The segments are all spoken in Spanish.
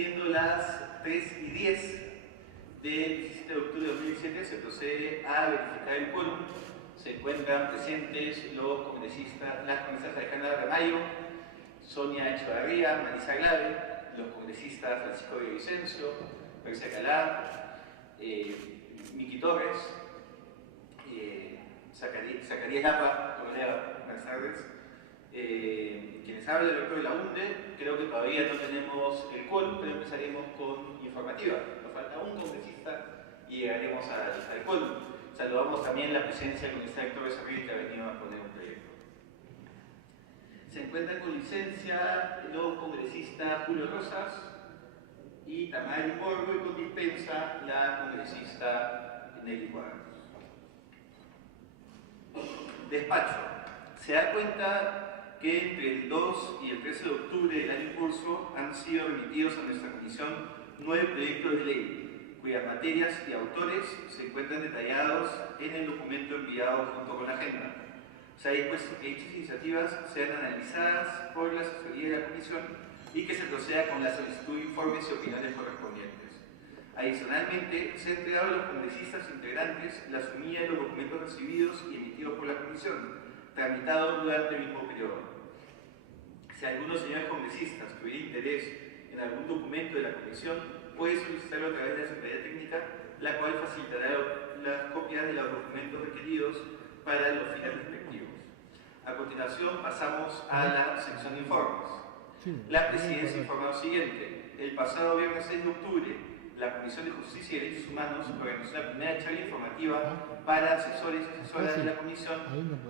Siendo las 3:10 del 17 de octubre de 2017, se procede a verificar el quórum. Se encuentran presentes los congresistas, las congresistas Alejandra Ramayo, Sonia Echevarría, Marisa Glave, los congresistas Francisco Villavicencio, Persia Calá, Miki Torres, Zacarías Lapa, buenas tardes. Quienes hablan, el doctor Launde. Creo que todavía no tenemos el quórum, pero empezaremos con informativa. Nos falta un congresista y llegaremos al quórum. Saludamos también la presencia del congresista Héctor Becerril, que ha venido a poner un proyecto. Se encuentran con licencia los congresistas Julio Rosas y Tamara Morgo, y con dispensa la congresista Nelly Cuadros. Despacho. Se da cuenta que entre el 2 y el 13 de octubre del año en curso han sido remitidos a nuestra comisión 9 proyectos de ley, cuyas materias y autores se encuentran detallados en el documento enviado junto con la agenda. Se ha dispuesto que dichas iniciativas sean analizadas por la asesoría de la comisión y que se proceda con la solicitud de informes y opiniones correspondientes. Adicionalmente, se ha entregado a los congresistas integrantes la sumilla de los documentos recibidos y emitidos por la comisión, tramitado durante el mismo periodo. Si algunos señores congresistas tuvieran interés en algún documento de la comisión, puede solicitarlo a través de la Secretaría Técnica, la cual facilitará las copias de los documentos requeridos para los fines respectivos. A continuación pasamos a la sección de informes. La Presidencia informa lo siguiente. El pasado viernes 6 de octubre, la Comisión de Justicia y Derechos Humanos organizó la primera charla informativa para asesores y asesoras de la Comisión,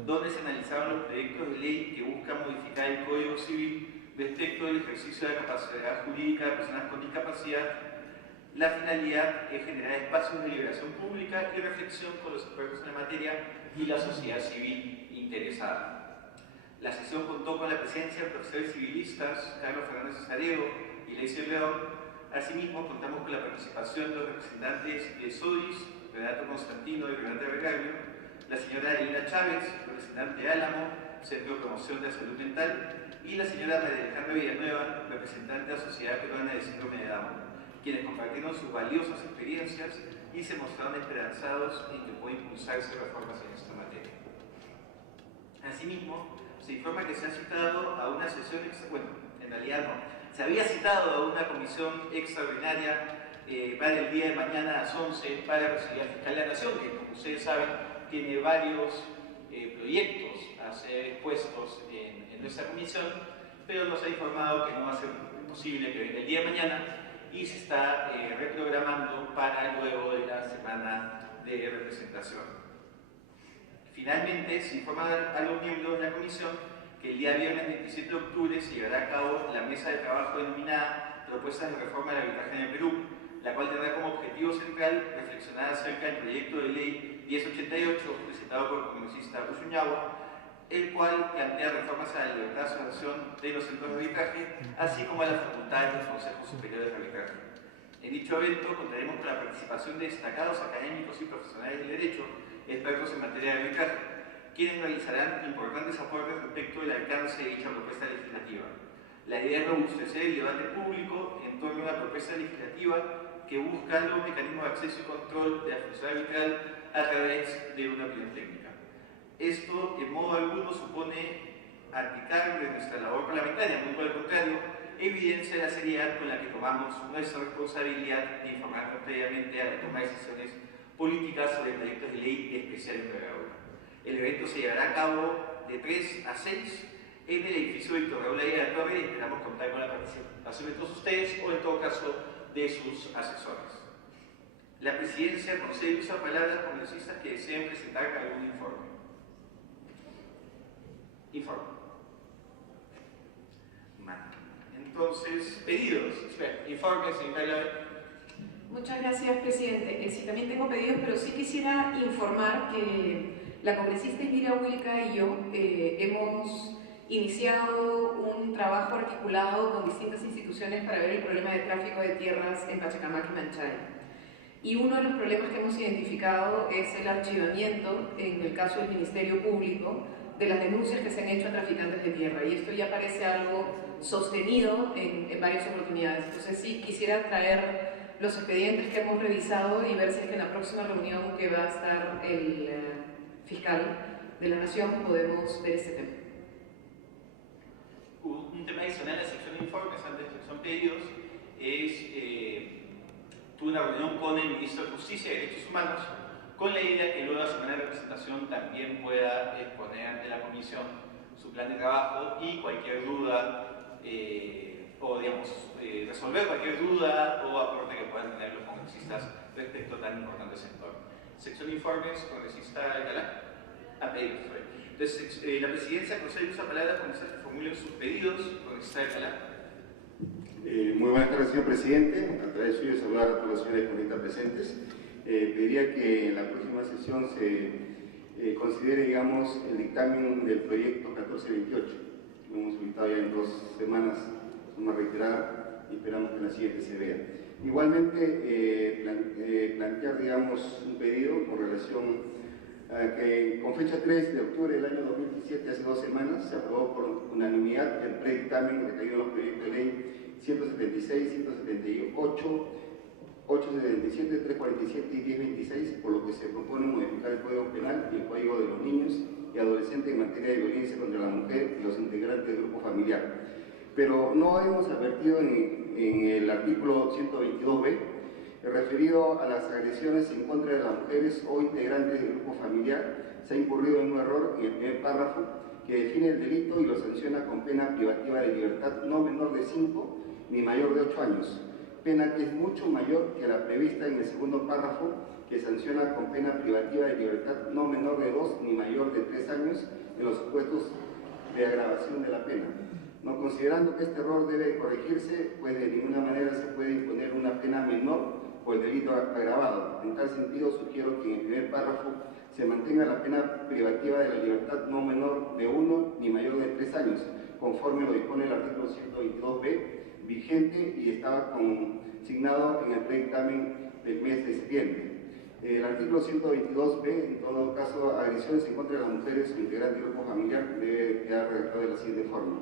donde se analizaron los proyectos de ley que buscan modificar el Código Civil respecto del ejercicio de la capacidad jurídica de personas con discapacidad. La finalidad es generar espacios de liberación pública y reflexión con los expertos en la materia y la sociedad civil interesada. La sesión contó con la presencia de profesores civilistas Carlos Fernández Cesareo y Leiser León. Asimismo, contamos con la participación de los representantes de SODIS, Renato Constantino y Renata Vergario, la señora Elena Chávez, representante de Álamo, Centro de Promoción de la Salud Mental, y la señora María Alejandra Villanueva, representante de la Sociedad Peruana de Síndrome de Down, quienes compartieron sus valiosas experiencias y se mostraron esperanzados en que pueden impulsarse reformas en esta materia. Asimismo, se informa que se ha citado a una sesión, en realidad no, se había citado a una comisión extraordinaria para el día de mañana a las 11 para recibir al fiscal de la Nación, que como ustedes saben tiene varios proyectos a ser expuestos en nuestra comisión, pero nos ha informado que no va a ser posible que venga el día de mañana y se está reprogramando para luego de la semana de representación. Finalmente, se informa a los miembros de la comisión que el día viernes 27 de octubre se llevará a cabo la mesa de trabajo denominada Propuestas de Reforma del Arbitraje en el Perú, la cual tendrá como objetivo central reflexionar acerca del proyecto de ley 1088 presentado por el congresista Usuñagua, el cual plantea reformas a la libertad de asociación de los centros de arbitraje, así como a las facultades de los consejos superiores de arbitraje. En dicho evento contaremos con la participación de destacados académicos y profesionales del derecho, expertos en materia de arbitraje, quienes realizarán importantes aportes respecto del alcance de dicha propuesta legislativa. La idea es robustecer el debate público en torno a la propuesta legislativa que busca los mecanismos de acceso y control de la función arbitral a través de una opinión técnica. Esto, en modo alguno, supone abdicar de nuestra labor parlamentaria, muy por el contrario, evidencia la seriedad con la que tomamos nuestra responsabilidad de informar previamente a la toma de decisiones políticas sobre proyectos de ley especial en envergadura. El evento se llevará a cabo de 3 a 6 en el edificio Víctor Raúl Aguirre de la Torre y esperamos contar con la participación de todos ustedes o en todo caso de sus asesores. La Presidencia concede uso a palabras a congresistas que deseen presentar algún informe. Informe. Entonces, pedidos. Informe, señora Glave. Muchas gracias, presidente. Sí, también tengo pedidos, pero sí quisiera informar que la congresista Indira Wilca y yo hemos iniciado un trabajo articulado con distintas instituciones para ver el problema de tráfico de tierras en Pachacamac y Manchay. Y uno de los problemas que hemos identificado es el archivamiento, en el caso del Ministerio Público, de las denuncias que se han hecho a traficantes de tierra, y esto ya parece algo sostenido en varias oportunidades. Entonces sí, quisiera traer los expedientes que hemos revisado y ver si es que en la próxima reunión que va a estar el fiscal de la Nación podemos ver este tema. Un tema adicional a la sección de informes, antes de la sección pedidos, es tuve una reunión con el Ministro de Justicia y Derechos Humanos con la idea que luego de la semana de representación también pueda exponer ante la Comisión su plan de trabajo y cualquier duda, o digamos, resolver cualquier duda o aporte que puedan tener los congresistas respecto a tan importante sector. Sección de informes, congresista Alcalá. Pedidos. Entonces, la presidencia concede uso a palabras cuando se formulen sus pedidos, congresista Alcalá. Muy buenas tardes, señor presidente. A través suyo saludar a todas las señoras comunistas presentes. Pediría que en la próxima sesión se considere, digamos, el dictamen del proyecto 1428. Lo hemos solicitado ya en 2 semanas, una reiterada, y esperamos que en la siguiente se vea. Igualmente, plantear, digamos, un pedido con relación a que con fecha 3 de octubre del año 2017, hace 2 semanas, se aprobó por unanimidad el predictamen recaído en los proyectos de ley 176, 178, 877, 347 y 1026, por lo que se propone modificar el Código Penal y el Código de los Niños y Adolescentes en materia de violencia contra la mujer y los integrantes del grupo familiar. Pero no hemos advertido en el artículo 122b, referido a las agresiones en contra de las mujeres o integrantes del grupo familiar, se ha incurrido en un error en el primer párrafo que define el delito y lo sanciona con pena privativa de libertad no menor de 5 ni mayor de 8 años, pena que es mucho mayor que la prevista en el segundo párrafo, que sanciona con pena privativa de libertad no menor de 2 ni mayor de 3 años en los supuestos de agravación de la pena. No considerando que este error debe corregirse, pues de ninguna manera se puede imponer una pena menor por el delito agravado. En tal sentido, sugiero que en el primer párrafo se mantenga la pena privativa de la libertad no menor de 1 ni mayor de 3 años, conforme lo dispone el artículo 122b, vigente y estaba consignado en el predictamen del mes de septiembre. El artículo 122b, en todo caso, agresiones en contra de las mujeres o integrantes del grupo familiar, debe quedar redactado de la siguiente forma,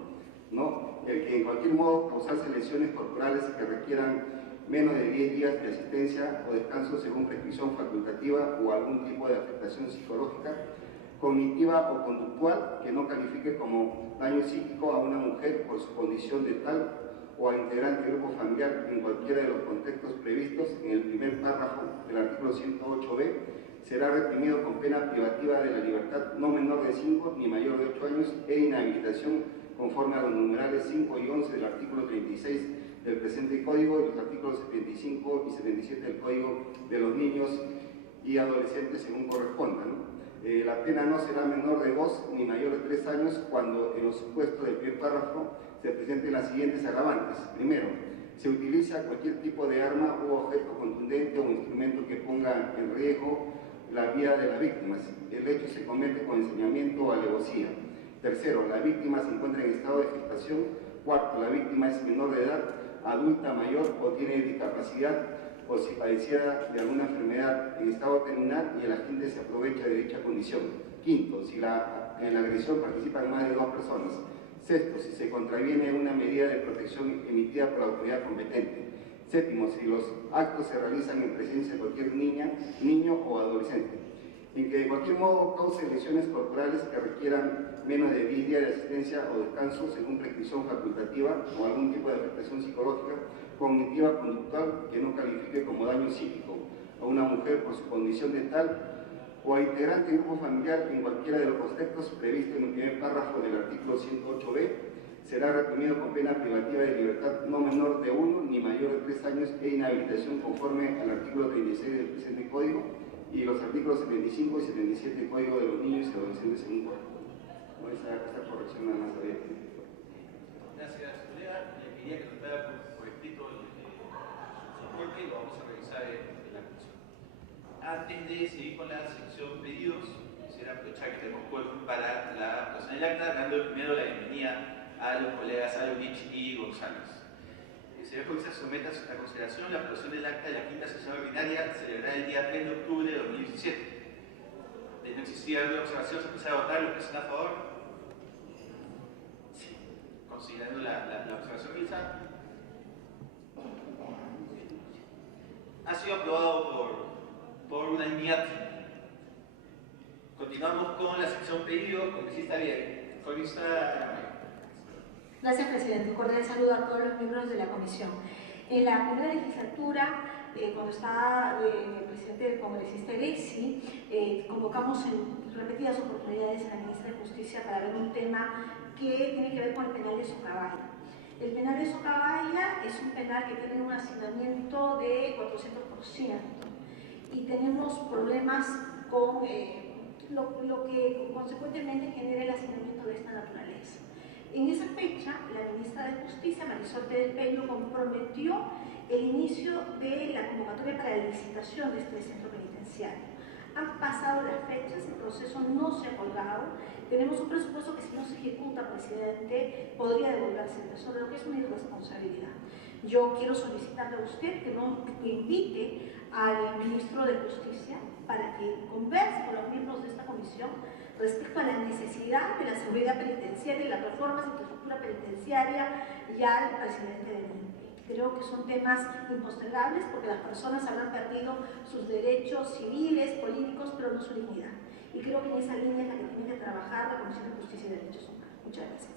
¿no? El que en cualquier modo causase lesiones corporales que requieran menos de 10 días de asistencia o descanso según prescripción facultativa o algún tipo de afectación psicológica, cognitiva o conductual que no califique como daño psíquico a una mujer por su condición de tal o al integrante del grupo familiar en cualquiera de los contextos previstos en el primer párrafo del artículo 108b, será reprimido con pena privativa de la libertad no menor de 5 ni mayor de 8 años e inhabilitación conforme a los numerales 5 y 11 del artículo 36 del presente Código y los artículos 75 y 77 del Código de los Niños y Adolescentes según corresponda, ¿no? La pena no será menor de 2 ni mayor de 3 años cuando en los supuestos del primer párrafo se presenten las siguientes agravantes. Primero, se utiliza cualquier tipo de arma u objeto contundente o instrumento que ponga en riesgo la vida de las víctimas. El hecho se comete con ensañamiento o alevosía. Tercero, la víctima se encuentra en estado de gestación. Cuarto, la víctima es menor de edad, adulta, mayor o tiene discapacidad o si padeciera de alguna enfermedad en estado terminal y el agente se aprovecha de dicha condición. Quinto, si en la agresión participan más de 2 personas. Sexto, si se contraviene una medida de protección emitida por la autoridad competente. Séptimo, si los actos se realizan en presencia de cualquier niña, niño o adolescente. En que de cualquier modo cause lesiones corporales que requieran menos de 10 días de asistencia o descanso según prescripción facultativa o algún tipo de afectación psicológica, cognitiva, conductual que no califique como daño psíquico a una mujer por su condición de tal o a integrante del grupo familiar en cualquiera de los contextos previstos en el primer párrafo del artículo 108b, será reprimido con pena privativa de libertad no menor de 1 ni mayor de 3 años e inhabilitación conforme al artículo 36 del presente Código y los artículos 75 y 77 del Código de los Niños y Adolescentes según corresponde. No, esta corrección nada más había que... Gracias, colega. Le pediría que nos dara por escrito su soporte y lo vamos a revisar en la comisión. Antes de seguir con la sección pedidos, quisiera aprovechar que tenemos quórum para la votación del acta, dando primero la bienvenida a los colegas Alonich y González. Señor juez, se somete a consideración la aprobación del acta de la quinta sesión ordinaria celebrada el día 3 de octubre de 2017. De no existir alguna observación, se empieza a votar. Los que están a favor. considerando la observación realizada, ha sido aprobado por unanimidad. Continuamos con la sección pedido, congresista Vieri. Gracias, presidente. Un cordial saludo a todos los miembros de la comisión. En la primera legislatura, cuando estaba presidente del congresista Alessi, convocamos en repetidas oportunidades a la ministra de Justicia para ver un tema que tiene que ver con el penal de Socabaya. El penal de Socabaya es un penal que tiene un hacinamiento de 400% y tenemos problemas con lo que consecuentemente genera el hacinamiento de esta naturaleza. En esa fecha, la ministra de Justicia, Marisol Terepello, comprometió el inicio de la convocatoria para la licitación de este centro penitenciario. Han pasado las fechas, el proceso no se ha colgado. Tenemos un presupuesto que, si no se ejecuta, presidente, podría devolverse el tesoro, lo que es una irresponsabilidad. Yo quiero solicitarle a usted que invite al ministro de Justicia para que converse con los miembros de esta comisión respecto a la necesidad de la seguridad penitenciaria y las reformas de infraestructura penitenciaria y al presidente del INPE. Creo que son temas impostergables porque las personas habrán perdido sus derechos civiles, políticos, pero no su dignidad. Y creo que en esa línea es la que tiene que trabajar la Comisión de Justicia y Derechos Humanos. Muchas gracias.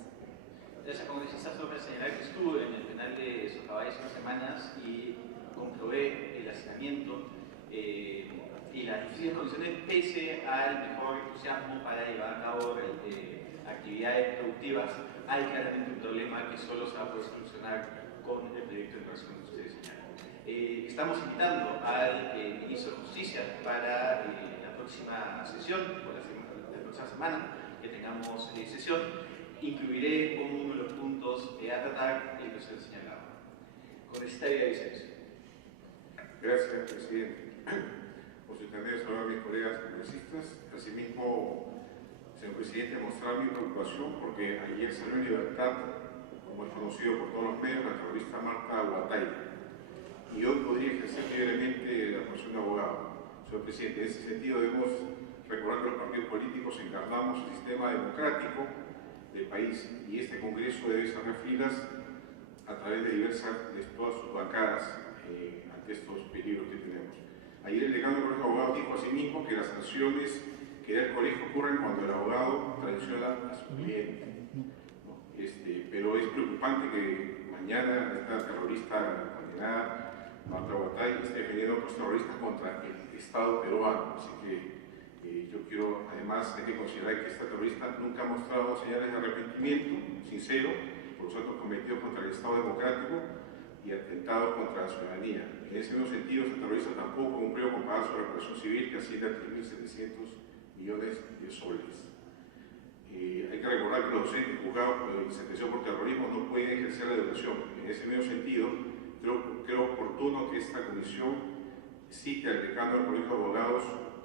Gracias, congresista. Solo para señalar que estuve en el penal de Socabaya hace unas semanas y comprobé el hacinamiento y las difíciles condiciones pese al mejor entusiasmo para llevar a cabo actividades productivas. Hay claramente un problema que solo se va a poder solucionar con el proyecto de inversión que ustedes señalan. Estamos invitando al ministro de Justicia para la próxima sesión, o la próxima semana que tengamos sesión. Incluiré como uno de los puntos a tratar el que usted señalaba. Congresista Villavicencio. Gracias, presidente. Por su intermedio, saludar a mis colegas congresistas. Asimismo, señor presidente, mostrar mi preocupación porque ayer salió en libertad, como es conocido por todos los medios, la terrorista Marta Guatay, y hoy podría ejercer libremente la profesión de abogado. Señor presidente, en ese sentido debemos recordar que los partidos políticos encarnamos el sistema democrático del país y este Congreso debe cerrar filas a través de todas sus bancadas ante estos peligros que tenemos. Ayer el decano del Colegio de Abogados dijo asimismo que las sanciones que da el colegio ocurren cuando el abogado traiciona a su cliente. Pero es preocupante que mañana esta terrorista condenada, Marta Guatay, esté defendiendo a otros terroristas contra el Estado peruano. Así que yo quiero, además, hay que considerar que esta terrorista nunca ha mostrado señales de arrepentimiento sincero por los actos cometidos contra el Estado democrático y atentados contra la ciudadanía. En ese mismo sentido, esta terrorista tampoco cumplió con pagar su reparación civil, que asciende a 3.700 millones de soles. Hay que recordar que los docentes juzgados y sentenciados por terrorismo no pueden ejercer la educación. En ese mismo sentido, creo oportuno que esta comisión cite al decano del Colegio de Abogados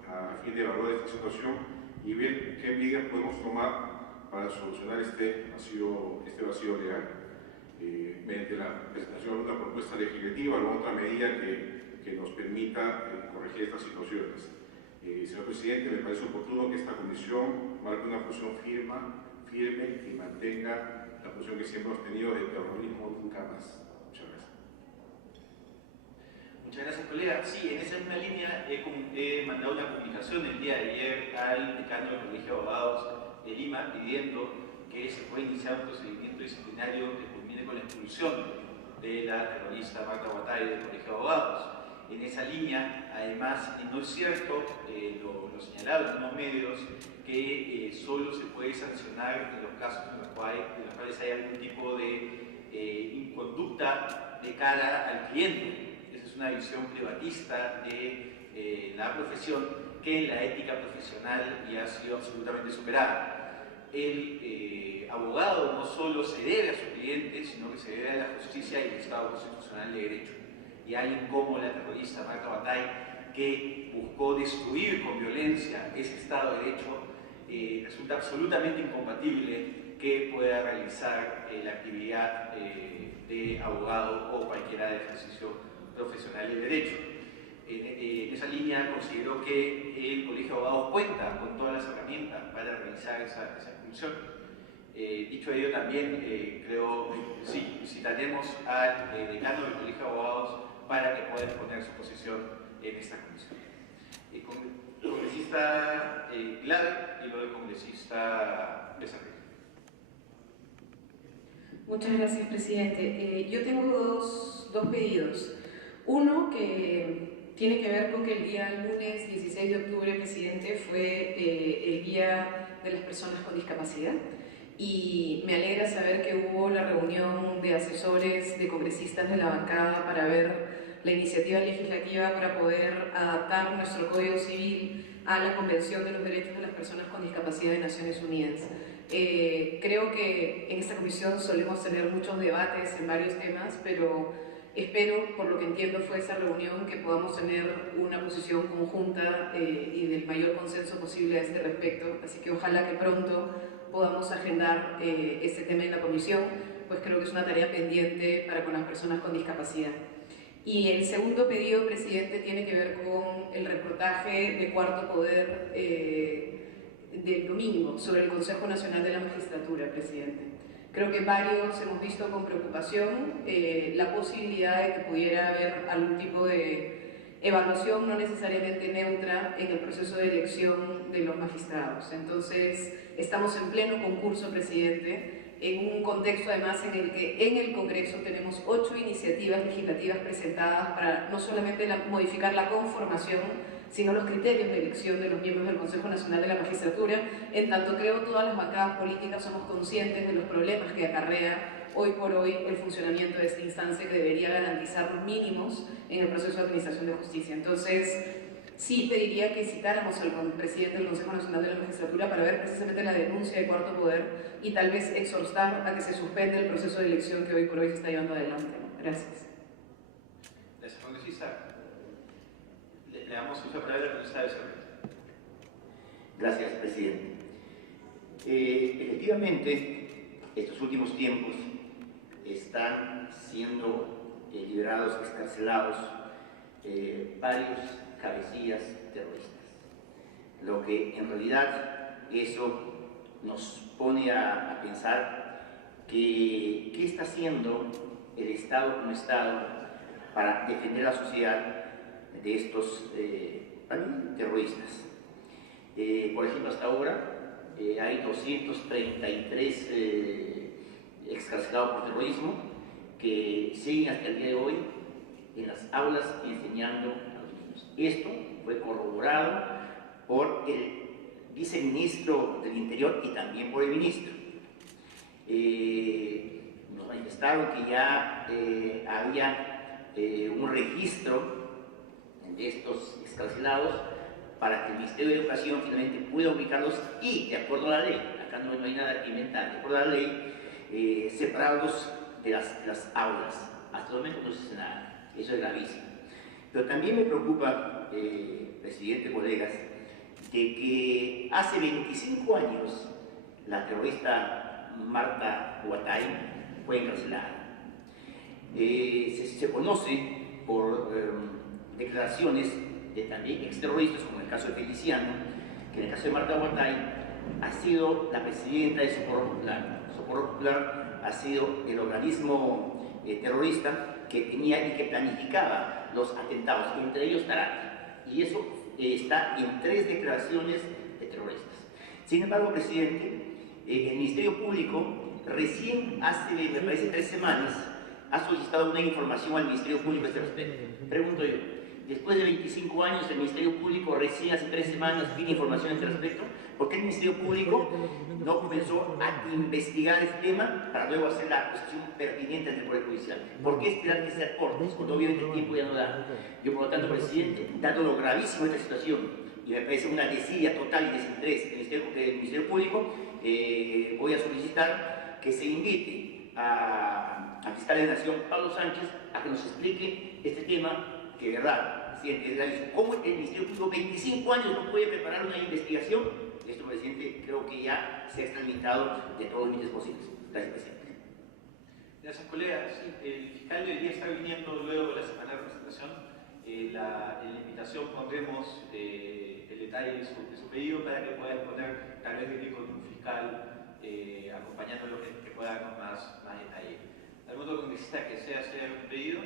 a fin de evaluar esta situación y ver qué medidas podemos tomar para solucionar este vacío legal. Mediante la presentación de una propuesta legislativa o otra medida que nos permita corregir estas situaciones. Señor presidente, me parece oportuno que esta comisión marque una posición firme y mantenga la posición que siempre hemos tenido de terrorismo nunca más. Muchas gracias. Muchas gracias, colega. Sí, en esa misma línea he mandado una comunicación el día de ayer al decano del Colegio de Abogados de Lima pidiendo que se pueda iniciar un procedimiento disciplinario que culmine con la expulsión de la terrorista Marta Guatay del Colegio de Abogados. En esa línea, además, no es cierto, lo señalaron en algunos medios, que solo se puede sancionar en los casos en los cuales hay algún tipo de inconducta de cara al cliente. Esa es una visión privatista de la profesión que en la ética profesional ya ha sido absolutamente superada. El abogado no solo se debe a su cliente, sino que se debe a la justicia y al Estado constitucional de derecho. Y alguien como la terrorista Marta Guatay, que buscó destruir con violencia ese Estado de Derecho, resulta absolutamente incompatible que pueda realizar la actividad de abogado o cualquiera de ejercicio profesional de derecho. En esa línea considero que el Colegio de Abogados cuenta con todas las herramientas para realizar esa expulsión. Dicho ello, también creo sí, citaremos al decano del Colegio de Abogados para que pueda exponer su posición en esta comisión. Congresista Glave y luego el congresista Becerril. Muchas gracias, presidente. Yo tengo dos pedidos. Uno que tiene que ver con que el día lunes 16 de octubre, presidente, fue el Día de las Personas con Discapacidad. Y me alegra saber que hubo la reunión de asesores, de congresistas de la bancada para ver la iniciativa legislativa para poder adaptar nuestro Código Civil a la Convención de los Derechos de las Personas con Discapacidad de Naciones Unidas. Creo que en esta comisión solemos tener muchos debates en varios temas, pero espero, por lo que entiendo fue esa reunión, que podamos tener una posición conjunta y del mayor consenso posible a este respecto. Así que ojalá que pronto podamos agendar este tema en la comisión, pues creo que es una tarea pendiente para con las personas con discapacidad. Y el segundo pedido, presidente, tiene que ver con el reportaje de Cuarto Poder del domingo sobre el Consejo Nacional de la Magistratura, presidente. Creo que varios hemos visto con preocupación la posibilidad de que pudiera haber algún tipo de evaluación no necesariamente neutra en el proceso de elección de los magistrados. Entonces, estamos en pleno concurso, presidente, en un contexto además en el que en el Congreso tenemos 8 iniciativas legislativas presentadas para no solamente modificar la conformación, sino los criterios de elección de los miembros del Consejo Nacional de la Magistratura. En tanto, creo todas las bancadas políticas somos conscientes de los problemas que acarrea hoy por hoy el funcionamiento de esta instancia que debería garantizar los mínimos en el proceso de administración de justicia. Entonces, sí pediría que citáramos al presidente del Consejo Nacional de la Magistratura para ver precisamente la denuncia de Cuarto Poder y tal vez exhortar a que se suspenda el proceso de elección que hoy por hoy se está llevando adelante. Gracias. Gracias, congresista. Le damos uso para la congresista Becerril. Gracias, presidente. Efectivamente, estos últimos tiempos están siendo liberados, excarcelados varios cabecillas terroristas. Lo que en realidad eso nos pone a pensar que qué está haciendo el Estado como Estado para defender a la sociedad de estos terroristas. Por ejemplo, hasta ahora hay 233 excarcelados por terrorismo que siguen hasta el día de hoy en las aulas enseñando a los niños. Esto fue corroborado por el viceministro del Interior y también por el ministro. Nos manifestaron que ya había un registro de estos excarcelados para que el Ministerio de Educación finalmente pueda ubicarlos y, de acuerdo a la ley, acá no hay nada que inventar, de acuerdo a la ley, separarlos de las aulas. Hasta el momento no se hace nada, eso es gravísimo. Pero también me preocupa, presidente, colegas, de que hace 25 años la terrorista Marta Huatay fue encarcelada. Se conoce por declaraciones de también exterroristas, como en el caso de Feliciano, que en el caso de Marta Huatay ha sido la presidenta de Socorro Popular. Socorro Popular ha sido el organismo terrorista que tenía y que planificaba los atentados, entre ellos Tarata. Y eso está en 3 declaraciones de terroristas. Sin embargo, presidente, el Ministerio Público recién hace, me parece, 3 semanas, ha solicitado una información al Ministerio Público a este respecto. Pregunto yo, después de 25 años, el Ministerio Público recién hace 3 semanas pide información a este respecto. ¿Por qué el Ministerio Público no comenzó a investigar este tema para luego hacer la acusación pertinente ante el Poder Judicial? ¿Por qué esperar que sea corto? Cuando obviamente el tiempo ya no da. Yo, por lo tanto, presidente, dado lo gravísimo de esta situación, y me parece una desidia total y desinterés del Ministerio Público, voy a solicitar que se invite al fiscal de la Nación, Pablo Sánchez, a que nos explique este tema que, de verdad, presidente, es gravísimo. ¿Cómo el Ministerio Público 25 años no puede preparar una investigación? Esto, presidente, creo que ya se ha extramitado de todos los límites posibles. Gracias, presidente. Gracias, colegas. Sí, el fiscal del día está viniendo luego de la semana de presentación. En la invitación pondremos el detalle de su pedido para que pueda exponer, tal vez venir con un fiscal acompañándolo que pueda con más detalle. ¿Algún otro congresista que desea hacer un pedido?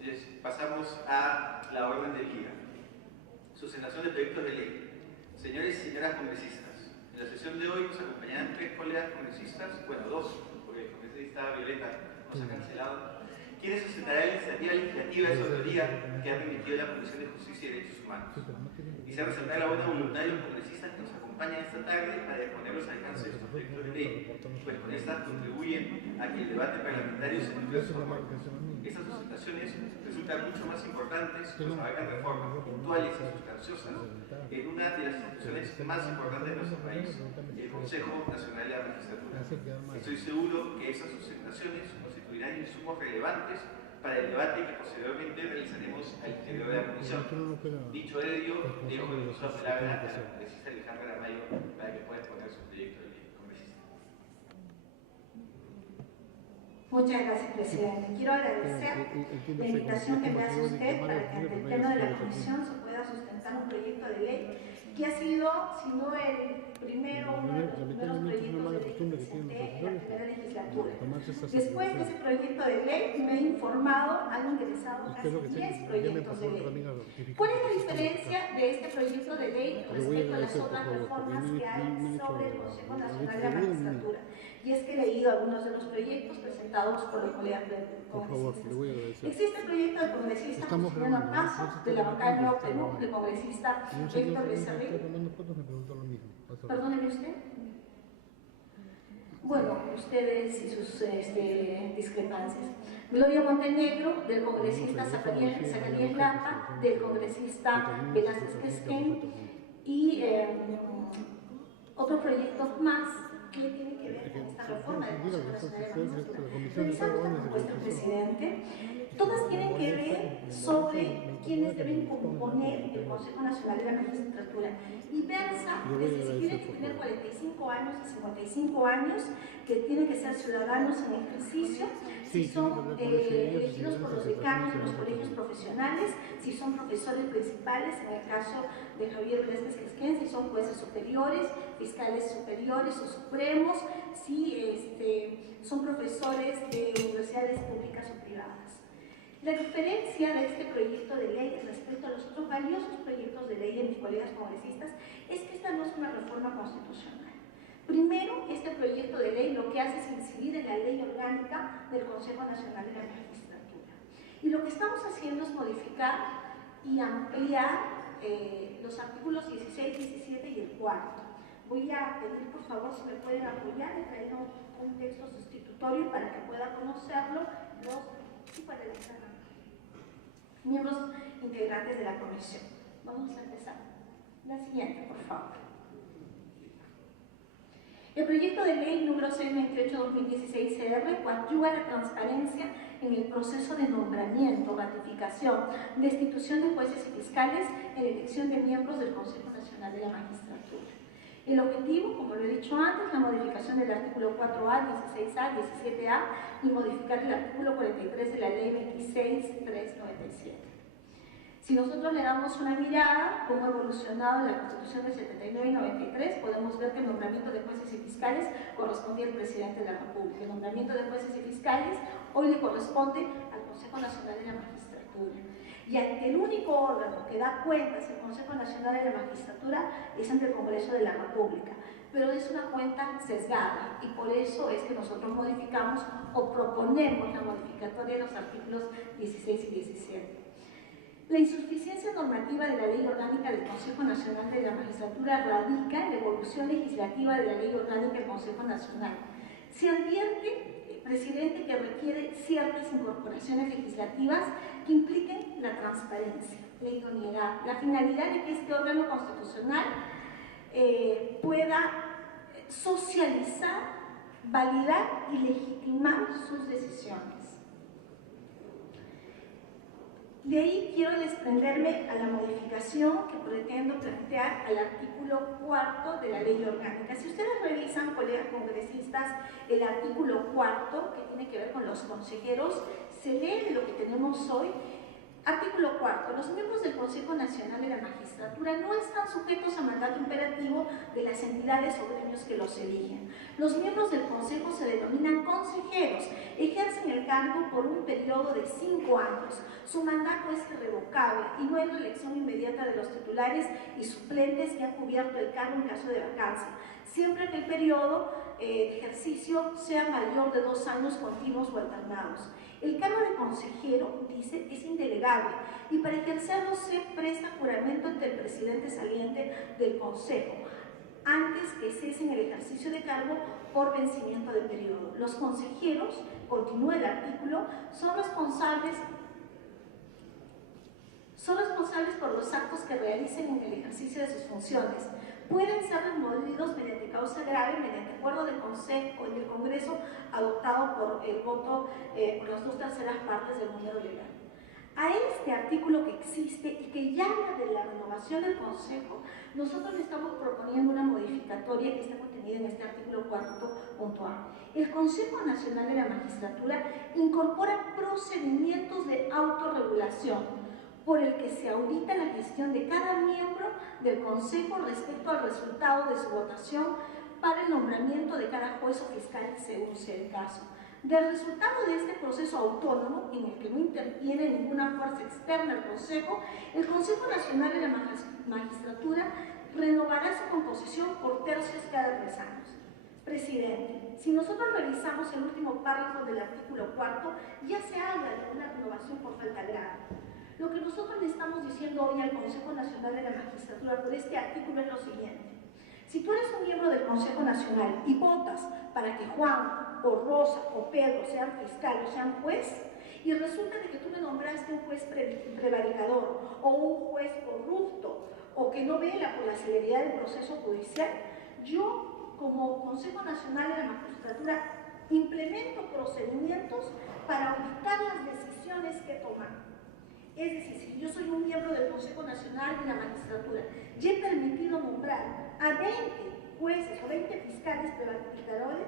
Entonces, pasamos a la orden del día. Sustentación de proyectos de ley. Señores y señoras congresistas, en la sesión de hoy nos acompañarán 3 colegas congresistas, bueno, 2, porque el congresista Violeta nos ha cancelado, quienes sustentarán la iniciativa legislativa de su autoría que ha remitido la Comisión de Justicia y Derechos Humanos. Quisiera resaltar la buena voluntad de los congresistas que nos acompañan esta tarde para exponer los alcances de estos proyectos de ley, pues con estas contribuyen a que el debate parlamentario se nutre de su forma. Estas sustentaciones resultan mucho más importantes, pues abarcan reformas puntuales y sustanciosas en una de las instituciones más importantes de nuestro país, el Consejo Nacional de la Magistratura. Estoy seguro que estas sustentaciones constituirán insumos relevantes para el debate que posteriormente realizaremos al interior de la comisión. Dicho ello, dejo el uso de la palabra a la congresista Alejandra Aramayo para que pueda exponer su proyecto de ley. Congresista. Muchas gracias, presidente. Quiero agradecer la invitación que me hace usted para que ante el Pleno de la Comisión se pueda sustentar un proyecto de ley que ha sido, si no el primero, uno de los primeros proyectos de ley que presenté en la primera legislatura. Después de ese proyecto de ley me he informado, han ingresado casi 10 proyectos de ley. ¿Cuál es la diferencia de este proyecto de ley respecto a las otras reformas que hay sobre el Consejo Nacional de la Magistratura? Y es que he leído algunos de los proyectos presentados por los colegas congresistas. Existe el proyecto del congresista José Paso, de la bancada Nuevo Perú, del congresista Héctor Becerril. Perdóneme usted. Bueno, ustedes y sus discrepancias. Gloria Montenegro, del congresista Zacarías Lapa, del congresista Velázquez Quesquén, y otros proyectos más que tienen que ver con esta reforma del Consejo Nacional de la Magistratura. Revisamos la propuesta del presidente. Todas tienen que ver sobre quiénes deben componer el Consejo Nacional de la Magistratura. Y versa desde si tienen que tener 45 años y 55 años, que tienen que ser ciudadanos en ejercicio, si son elegidos por los decanos de los colegios profesionales, si son profesores principales, en el caso de Javier Velázquez Quesquén, si son jueces superiores, fiscales superiores o supremos, si son profesores de universidades públicas o privadas. La diferencia de este proyecto de ley respecto a los otros valiosos proyectos de ley de mis colegas congresistas es que esta no es una reforma constitucional. Primero, este proyecto de ley lo que hace es incidir en la ley orgánica del Consejo Nacional de la Magistratura. Y lo que estamos haciendo es modificar y ampliar los artículos 16, 17 y el 4. Voy a pedir, por favor, si me pueden apoyar, he traído un texto sustitutorio para que pueda conocerlo miembros integrantes de la comisión. Vamos a empezar. La siguiente, por favor. El proyecto de ley número 628-2016 coadyuva la transparencia en el proceso de nombramiento, ratificación, destitución de jueces y fiscales en la elección de miembros del Consejo Nacional de la Magistratura. El objetivo, como lo he dicho antes, la modificación del artículo 4A, 16A, 17A y modificar el artículo 43 de la Ley 26397. Si nosotros le damos una mirada cómo ha evolucionado la Constitución del 79 y 93, podemos ver que el nombramiento de jueces y fiscales correspondía al presidente de la República. El nombramiento de jueces y fiscales hoy le corresponde al Consejo Nacional de la Magistratura. Y ante el único órgano que da cuentas el Consejo Nacional de la Magistratura es ante el Congreso de la República, pero es una cuenta sesgada y por eso es que nosotros modificamos o proponemos la modificatoria de los artículos 16 y 17. La insuficiencia normativa de la Ley Orgánica del Consejo Nacional de la Magistratura radica en la evolución legislativa de la Ley Orgánica del Consejo Nacional. Se advierte, presidente, que requiere ciertas incorporaciones legislativas que impliquen la transparencia, la idoneidad, la finalidad de que este órgano constitucional pueda socializar, validar y legitimar sus decisiones. De ahí quiero desprenderme a la modificación que pretendo plantear al artículo 4 de la Ley Orgánica. Si ustedes revisan, colegas congresistas, el artículo 4, que tiene que ver con los consejeros, se lee de lo que tenemos hoy, Artículo 4. Los miembros del Consejo Nacional de la Magistratura no están sujetos a mandato imperativo de las entidades o gremios que los eligen. Los miembros del Consejo se denominan consejeros, ejercen el cargo por un periodo de 5 años. Su mandato es irrevocable y no hay reelección inmediata de los titulares y suplentes que han cubierto el cargo en caso de vacancia, siempre que el periodo de ejercicio sea mayor de 2 años continuos o alternados. El cargo de consejero, dice, es indelegable y para ejercerlo se presta juramento ante el presidente saliente del Consejo, antes que cesen el ejercicio de cargo por vencimiento de periodo. Los consejeros, continúa el artículo, son responsables por los actos que realicen en el ejercicio de sus funciones. Pueden ser removidos mediante causa grave, mediante acuerdo del Consejo y del Congreso adoptado por el voto por las 2/3 partes del número legal. A este artículo que existe y que ya habla de la renovación del Consejo, nosotros le estamos proponiendo una modificatoria que está contenida en este artículo 4.a. El Consejo Nacional de la Magistratura incorpora procedimientos de autorregulación por el que se audita la gestión de cada miembro del Consejo respecto al resultado de su votación para el nombramiento de cada juez o fiscal según sea el caso. Del resultado de este proceso autónomo, en el que no interviene ninguna fuerza externa al Consejo, el Consejo Nacional de la Magistratura renovará su composición por tercios cada 3 años. Presidente, si nosotros revisamos el último párrafo del artículo 4, ya se habla de una renovación por falta grave. Lo que nosotros le estamos diciendo hoy al Consejo Nacional de la Magistratura por este artículo es lo siguiente. Si tú eres un miembro del Consejo Nacional y votas para que Juan o Rosa o Pedro sean fiscal o sean juez, y resulta de que tú me nombraste un juez prevaricador o un juez corrupto o que no vela por la celeridad del proceso judicial, yo como Consejo Nacional de la Magistratura implemento procedimientos para auditar las decisiones que toman. Es decir, si yo soy un miembro del Consejo Nacional de la Magistratura y he permitido nombrar a 20 jueces o 20 fiscales prevaricadores,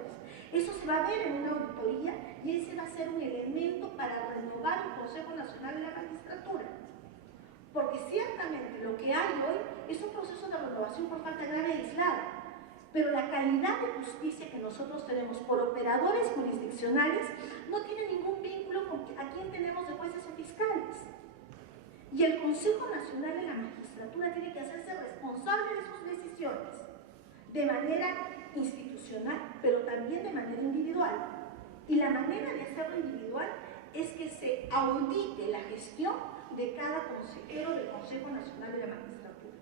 eso se va a ver en una auditoría y ese va a ser un elemento para renovar el Consejo Nacional de la Magistratura. Porque ciertamente lo que hay hoy es un proceso de renovación por falta grave aislada, pero la calidad de justicia que nosotros tenemos por operadores jurisdiccionales no tiene ningún vínculo con a quién tenemos de jueces o fiscales. Y el Consejo Nacional de la Magistratura tiene que hacerse responsable de sus decisiones, de manera institucional, pero también de manera individual. Y la manera de hacerlo individual es que se audite la gestión de cada consejero del Consejo Nacional de la Magistratura.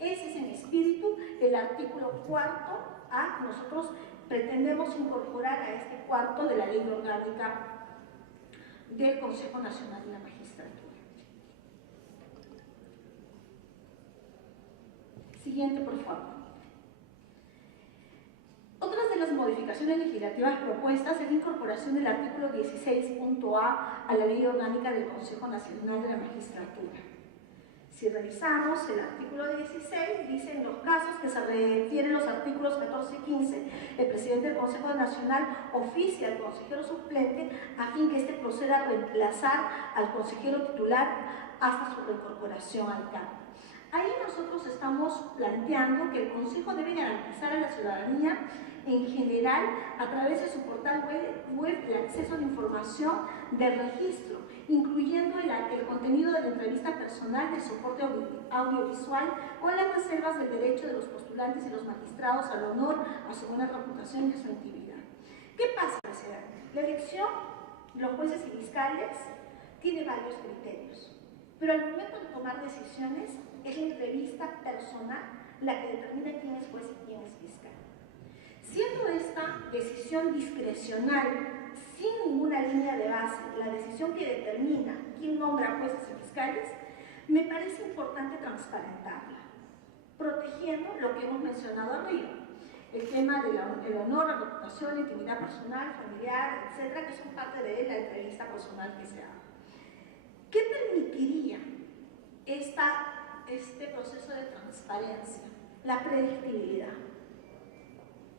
Ese es en espíritu el artículo 4A que nosotros pretendemos incorporar a este 4 de la Ley Orgánica del Consejo Nacional de la Magistratura. Siguiente, por favor. Otras de las modificaciones legislativas propuestas es la incorporación del artículo 16.a a la Ley Orgánica del Consejo Nacional de la Magistratura. Si revisamos el artículo 16, dice en los casos que se refieren los artículos 14 y 15, el presidente del Consejo Nacional oficia al consejero suplente a fin que éste proceda a reemplazar al consejero titular hasta su reincorporación al cargo. Ahí nosotros estamos planteando que el Consejo debe garantizar a la ciudadanía en general, a través de su portal web, el acceso a la información del registro, incluyendo el contenido de la entrevista personal, del soporte audiovisual o las reservas del derecho de los postulantes y los magistrados al honor, a su buena reputación y a su intimidad. ¿Qué pasa, presidente? La elección de los jueces y fiscales tiene varios criterios, pero al momento de tomar decisiones es la entrevista personal la que determina quién es juez y quién es fiscal. Siendo esta decisión discrecional, sin ninguna línea de base, la decisión que determina quién nombra jueces y fiscales, me parece importante transparentarla, protegiendo lo que hemos mencionado arriba, el tema del honor, la reputación, la intimidad personal, familiar, etcétera, que son parte de la entrevista personal que se haga. ¿Qué permitiría este proceso de transparencia? La predictibilidad.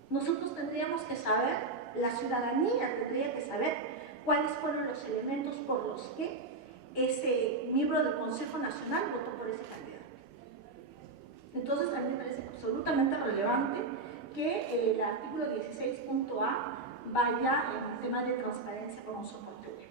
Nosotros tendríamos que saber, la ciudadanía tendría que saber cuáles fueron los elementos por los que ese miembro del Consejo Nacional votó por ese candidato. Entonces, a mí me parece absolutamente relevante que el artículo 16.a vaya en el tema de transparencia como soporte web.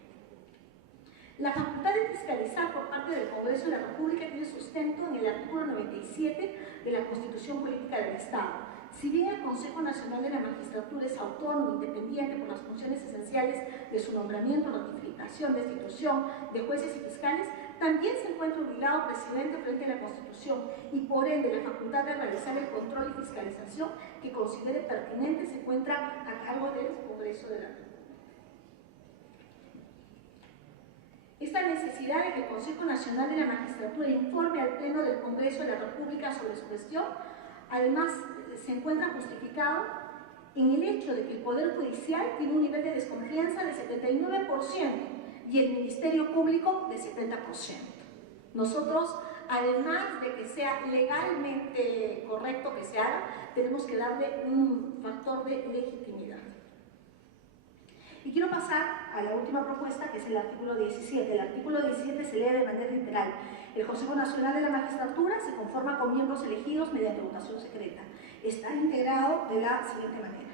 La facultad de fiscalizar por parte del Congreso de la República tiene sustento en el artículo 97 de la Constitución Política del Estado. Si bien el Consejo Nacional de la Magistratura es autónomo, independiente por las funciones esenciales de su nombramiento, ratificación, destitución de jueces y fiscales, también se encuentra obligado presidente frente a la Constitución y por ende la facultad de realizar el control y fiscalización que considere pertinente se encuentra a cargo del Congreso de la República. Esta necesidad de que el Consejo Nacional de la Magistratura informe al Pleno del Congreso de la República sobre su gestión, además se encuentra justificado en el hecho de que el Poder Judicial tiene un nivel de desconfianza de 79% y el Ministerio Público de 70%. Nosotros, además de que sea legalmente correcto que se haga, tenemos que darle un factor de legitimidad. Y quiero pasar a la última propuesta, que es el artículo 17. El artículo 17 se lee de manera literal. El Consejo Nacional de la Magistratura se conforma con miembros elegidos mediante votación secreta. Está integrado de la siguiente manera.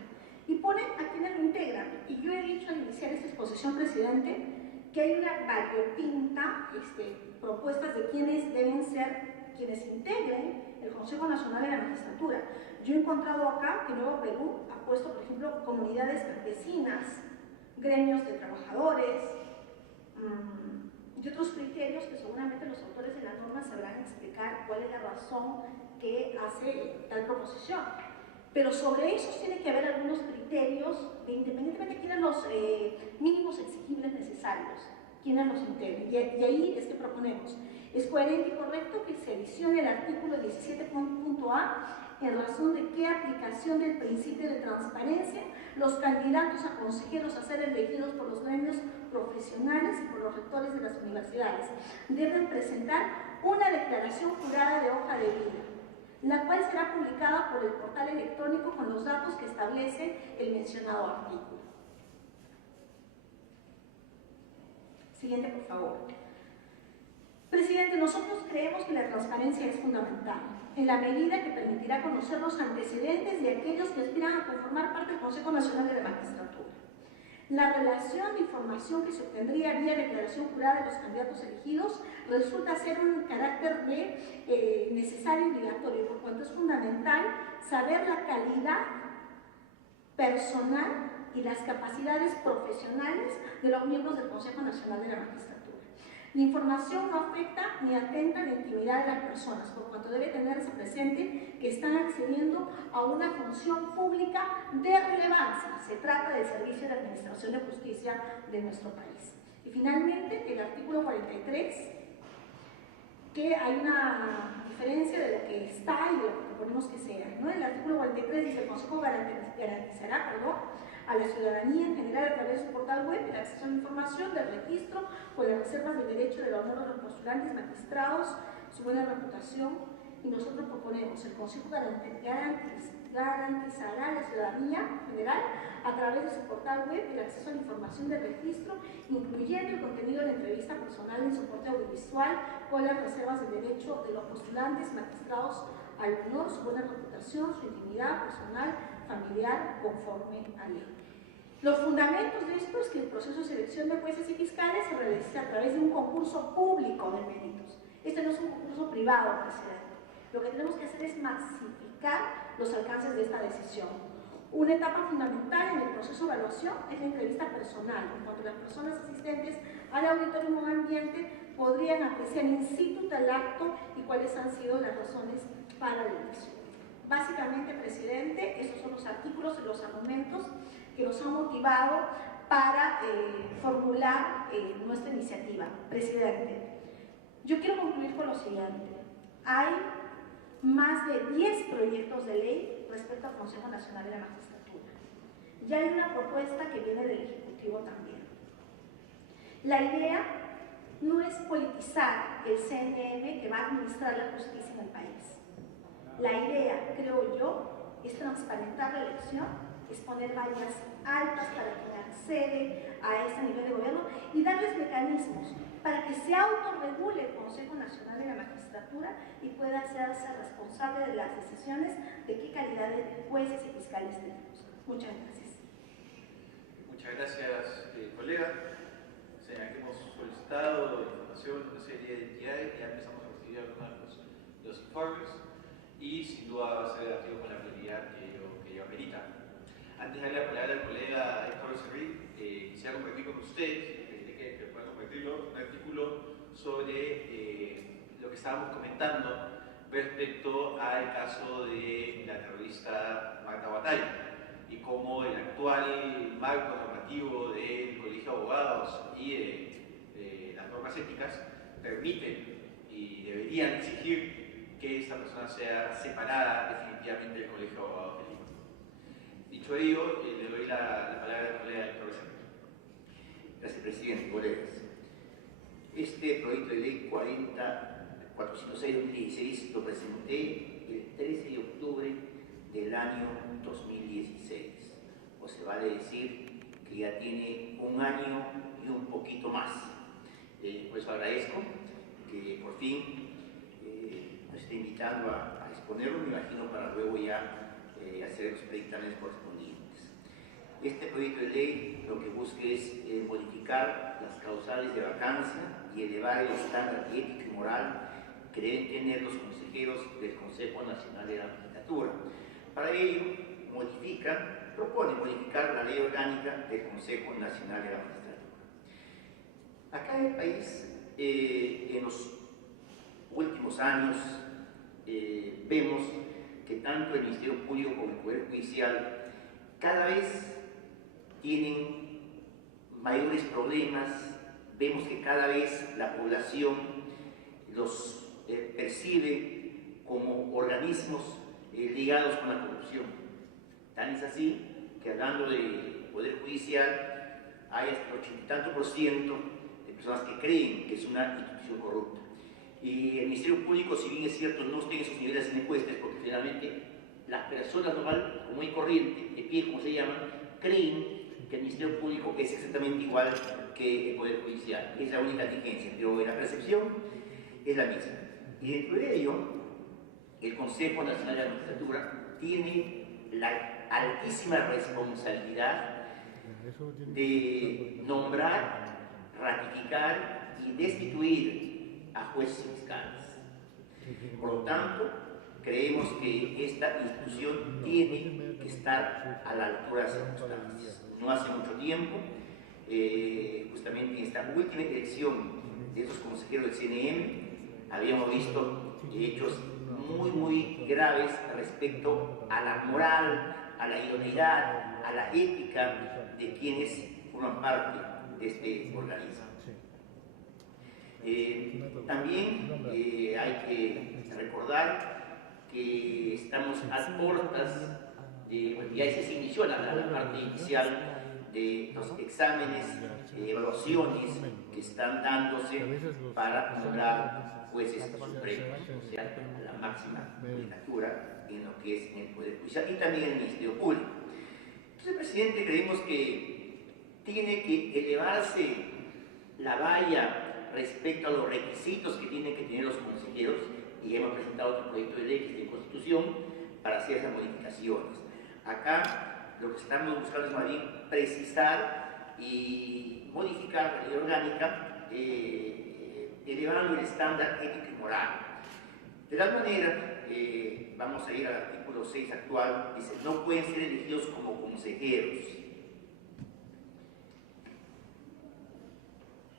Y pone a quienes lo integran. Y yo he dicho al iniciar esta exposición, presidente, que hay una variopinta propuestas de quienes deben ser quienes integren el Consejo Nacional de la Magistratura. Yo he encontrado acá que Nuevo Perú ha puesto, por ejemplo, comunidades campesinas, gremios de trabajadores y otros criterios que seguramente los autores de la norma sabrán explicar cuál es la razón que hace tal proposición. Pero sobre esos tiene que haber algunos criterios de independientemente de quiénes los mínimos exigibles necesarios, quiénes los integren. Y ahí es que proponemos. Es coherente y correcto que se adicione el artículo 17.a en razón de qué aplicación del principio de transparencia los candidatos a consejeros a ser elegidos por los gremios profesionales y por los rectores de las universidades deben presentar una declaración jurada de hoja de vida, la cual será publicada por el portal electrónico con los datos que establece el mencionado artículo. Siguiente, por favor. Presidente, nosotros creemos que la transparencia es fundamental, en la medida que permitirá conocer los antecedentes de aquellos que aspiran a conformar parte del Consejo Nacional de la Magistratura. La relación de información que se obtendría vía declaración jurada de los candidatos elegidos resulta ser un carácter de necesario y obligatorio, por cuanto es fundamental saber la calidad personal y las capacidades profesionales de los miembros del Consejo Nacional de la Magistratura. La información no afecta ni atenta a la intimidad de las personas, por cuanto debe tenerse presente que están accediendo a una función pública de relevancia. Se trata del Servicio de Administración de Justicia de nuestro país. Y finalmente, el artículo 43, que hay una diferencia de lo que está y de lo que proponemos que sea, ¿no? El artículo 43 dice: el Consejo garantizará a la ciudadanía en general a través de su portal web el acceso a la información del registro con las reservas del derecho del honor de los postulantes, magistrados, su buena reputación. Y nosotros proponemos: el Consejo garantizará a la ciudadanía en general a través de su portal web el acceso a la información del registro, incluyendo el contenido de la entrevista personal en soporte audiovisual con las reservas del derecho de los postulantes, magistrados al honor, su buena reputación, su intimidad personal, familiar, conforme a ley. Los fundamentos de esto es que el proceso de selección de jueces y fiscales se realiza a través de un concurso público de méritos. Este no es un concurso privado, presidente. Lo que tenemos que hacer es masificar los alcances de esta decisión. Una etapa fundamental en el proceso de evaluación es la entrevista personal, en cuanto las personas asistentes al auditorio ambiente podrían apreciar in situ tal acto y cuáles han sido las razones para la elección. Básicamente, presidente, estos son los artículos y los argumentos que nos han motivado para formular nuestra iniciativa. Presidente, yo quiero concluir con lo siguiente. Hay más de 10 proyectos de ley respecto al Consejo Nacional de la Magistratura. Ya hay una propuesta que viene del Ejecutivo también. La idea no es politizar el CNM que va a administrar la justicia en el país. La idea, creo yo, es transparentar la elección, es poner vallas altas para quien accede a este nivel de gobierno y darles mecanismos para que se autorregule el Consejo Nacional de la Magistratura y pueda hacerse responsable de las decisiones de qué calidad de jueces y fiscales tenemos. Muchas gracias. Muchas gracias, colega. Señala que hemos solicitado información de una serie de entidades, ya empezamos a recibir algunos de los informes y sin duda va a ser debatido con la prioridad que ello amerita. Antes de darle la palabra al colega Héctor Becerril, quisiera compartir con ustedes, que puedan compartirlo, un artículo sobre lo que estábamos comentando respecto al caso de la terrorista Marta Batalla y cómo el actual marco normativo del Colegio de Abogados y de las normas éticas permiten y deberían exigir que esta persona sea separada definitivamente del Colegio de Abogados de Lima. Dicho ello, le doy la palabra al colega Héctor Becerril. Gracias, presidente. Colegas, este proyecto de ley 406-2016 lo presenté el 13 de octubre del año 2016, o se vale decir que ya tiene un año y un poquito más. Por eso agradezco que por fin nos esté invitando a exponerlo, me imagino, para luego ya hacer los dictámenes correspondientes. Este proyecto de ley lo que busca es modificar las causales de vacancia y elevar el estándar ético y moral que deben tener los consejeros del Consejo Nacional de la Magistratura. Para ello, propone modificar la ley orgánica del Consejo Nacional de la Magistratura. Acá en el país, en los últimos años, vemos que tanto el Ministerio Público como el Poder Judicial cada vez tienen mayores problemas. Vemos que cada vez la población los percibe como organismos ligados con la corrupción. Tan es así que, hablando del Poder Judicial, hay hasta el 80 y tanto % de personas que creen que es una institución corrupta. Y el Ministerio Público, si bien es cierto, no tiene esos niveles en encuestas, porque generalmente las personas normal, común y corriente, de pie, como se llaman, creen que el Ministerio Público es exactamente igual que el Poder Judicial. Es la única diferencia, pero la percepción es la misma. Y dentro de ello, el Consejo Nacional de la Magistratura tiene la altísima responsabilidad de nombrar, ratificar y destituir a jueces y fiscales. Por lo tanto, creemos que esta institución tiene que estar a la altura de las circunstancias. No hace mucho tiempo, justamente en esta última elección de esos consejeros del CNM, habíamos visto hechos muy graves respecto a la moral, a la idoneidad, a la ética de quienes forman parte de este organismo. También hay que recordar que estamos a puertas de, bueno, ya se inició la parte inicial de los exámenes, evaluaciones que están dándose para nombrar jueces supremos, o sea, la máxima judicatura en lo que es en el Poder Judicial y también en el Ministerio Público. Entonces, presidente, creemos que tiene que elevarse la valla respecto a los requisitos que tienen que tener los consejeros, y hemos presentado otro proyecto de ley que está en Constitución para hacer esas modificaciones. Acá lo que estamos buscando es más bien precisar y modificar la ley orgánica, elevando el estándar ético y moral. De tal manera, vamos a ir al artículo 6 actual, dice: no pueden ser elegidos como consejeros.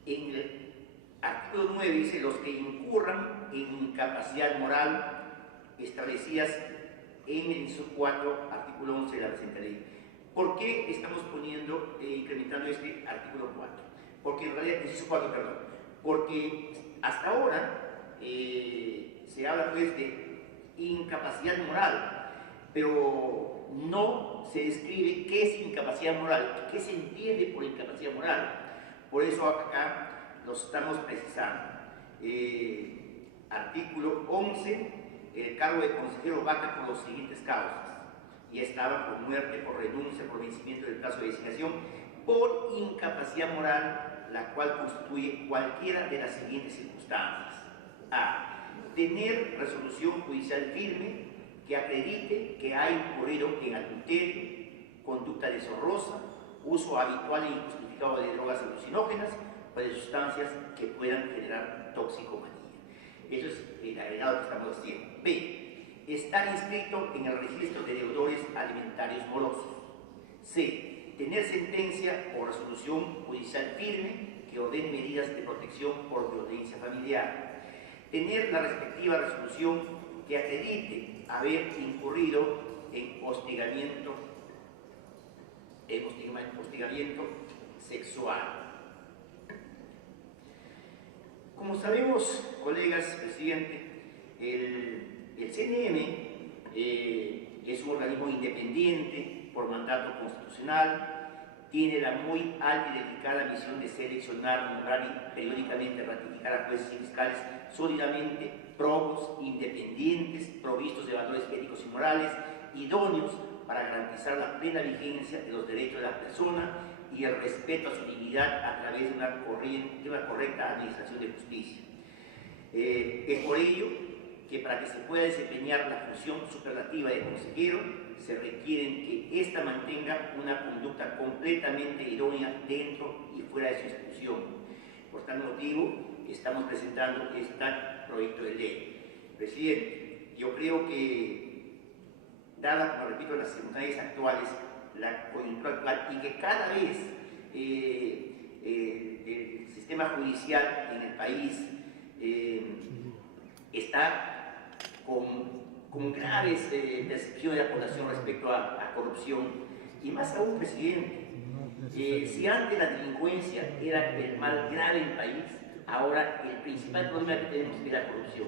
En el artículo 9 dice: los que incurran en incapacidad moral establecidas en el inciso 4, artículo 11 de la presente ley. ¿Por qué estamos incrementando este artículo 4? Porque en realidad, inciso 4, perdón, porque hasta ahora se habla pues de incapacidad moral, pero no se describe qué es incapacidad moral, qué se entiende por incapacidad moral. Por eso acá lo estamos precisando. Artículo 11, el cargo de consejero vaca por las siguientes causas. Y estaba por muerte, por renuncia, por vencimiento del plazo de designación, por incapacidad moral la cual constituye cualquiera de las siguientes circunstancias. A. Tener resolución judicial firme que acredite que ha incurrido en adulterio, conducta deshonrosa, uso habitual e injustificado de drogas alucinógenas o de sustancias que puedan generar toxicomanía. Eso es el agregado que estamos haciendo. B. Estar inscrito en el registro de deudores alimentarios morosos. C. Tener sentencia o resolución judicial firme que ordene medidas de protección por violencia familiar. Tener la respectiva resolución que acredite haber incurrido en hostigamiento sexual. Como sabemos, colegas, presidente, el CNM es un organismo independiente por mandato constitucional, tiene la muy alta y delicada misión de seleccionar, nombrar y periódicamente ratificar a jueces y fiscales sólidamente probos, independientes, provistos de valores éticos y morales, idóneos para garantizar la plena vigencia de los derechos de la persona y el respeto a su dignidad a través de una correcta administración de justicia. Es por ello que para que se pueda desempeñar la función superlativa de consejero, se requiere que ésta mantenga una conducta completamente idónea dentro y fuera de su institución. Por tal motivo, estamos presentando este proyecto de ley. Presidente, yo creo que, dada, como repito, las circunstancias actuales, la coyuntura actual, y que cada vez el sistema judicial en el país está con graves percepciones de la población respecto a corrupción, y más aún, presidente, si antes la delincuencia era el mal grave en el país, ahora el principal problema que tenemos es la corrupción.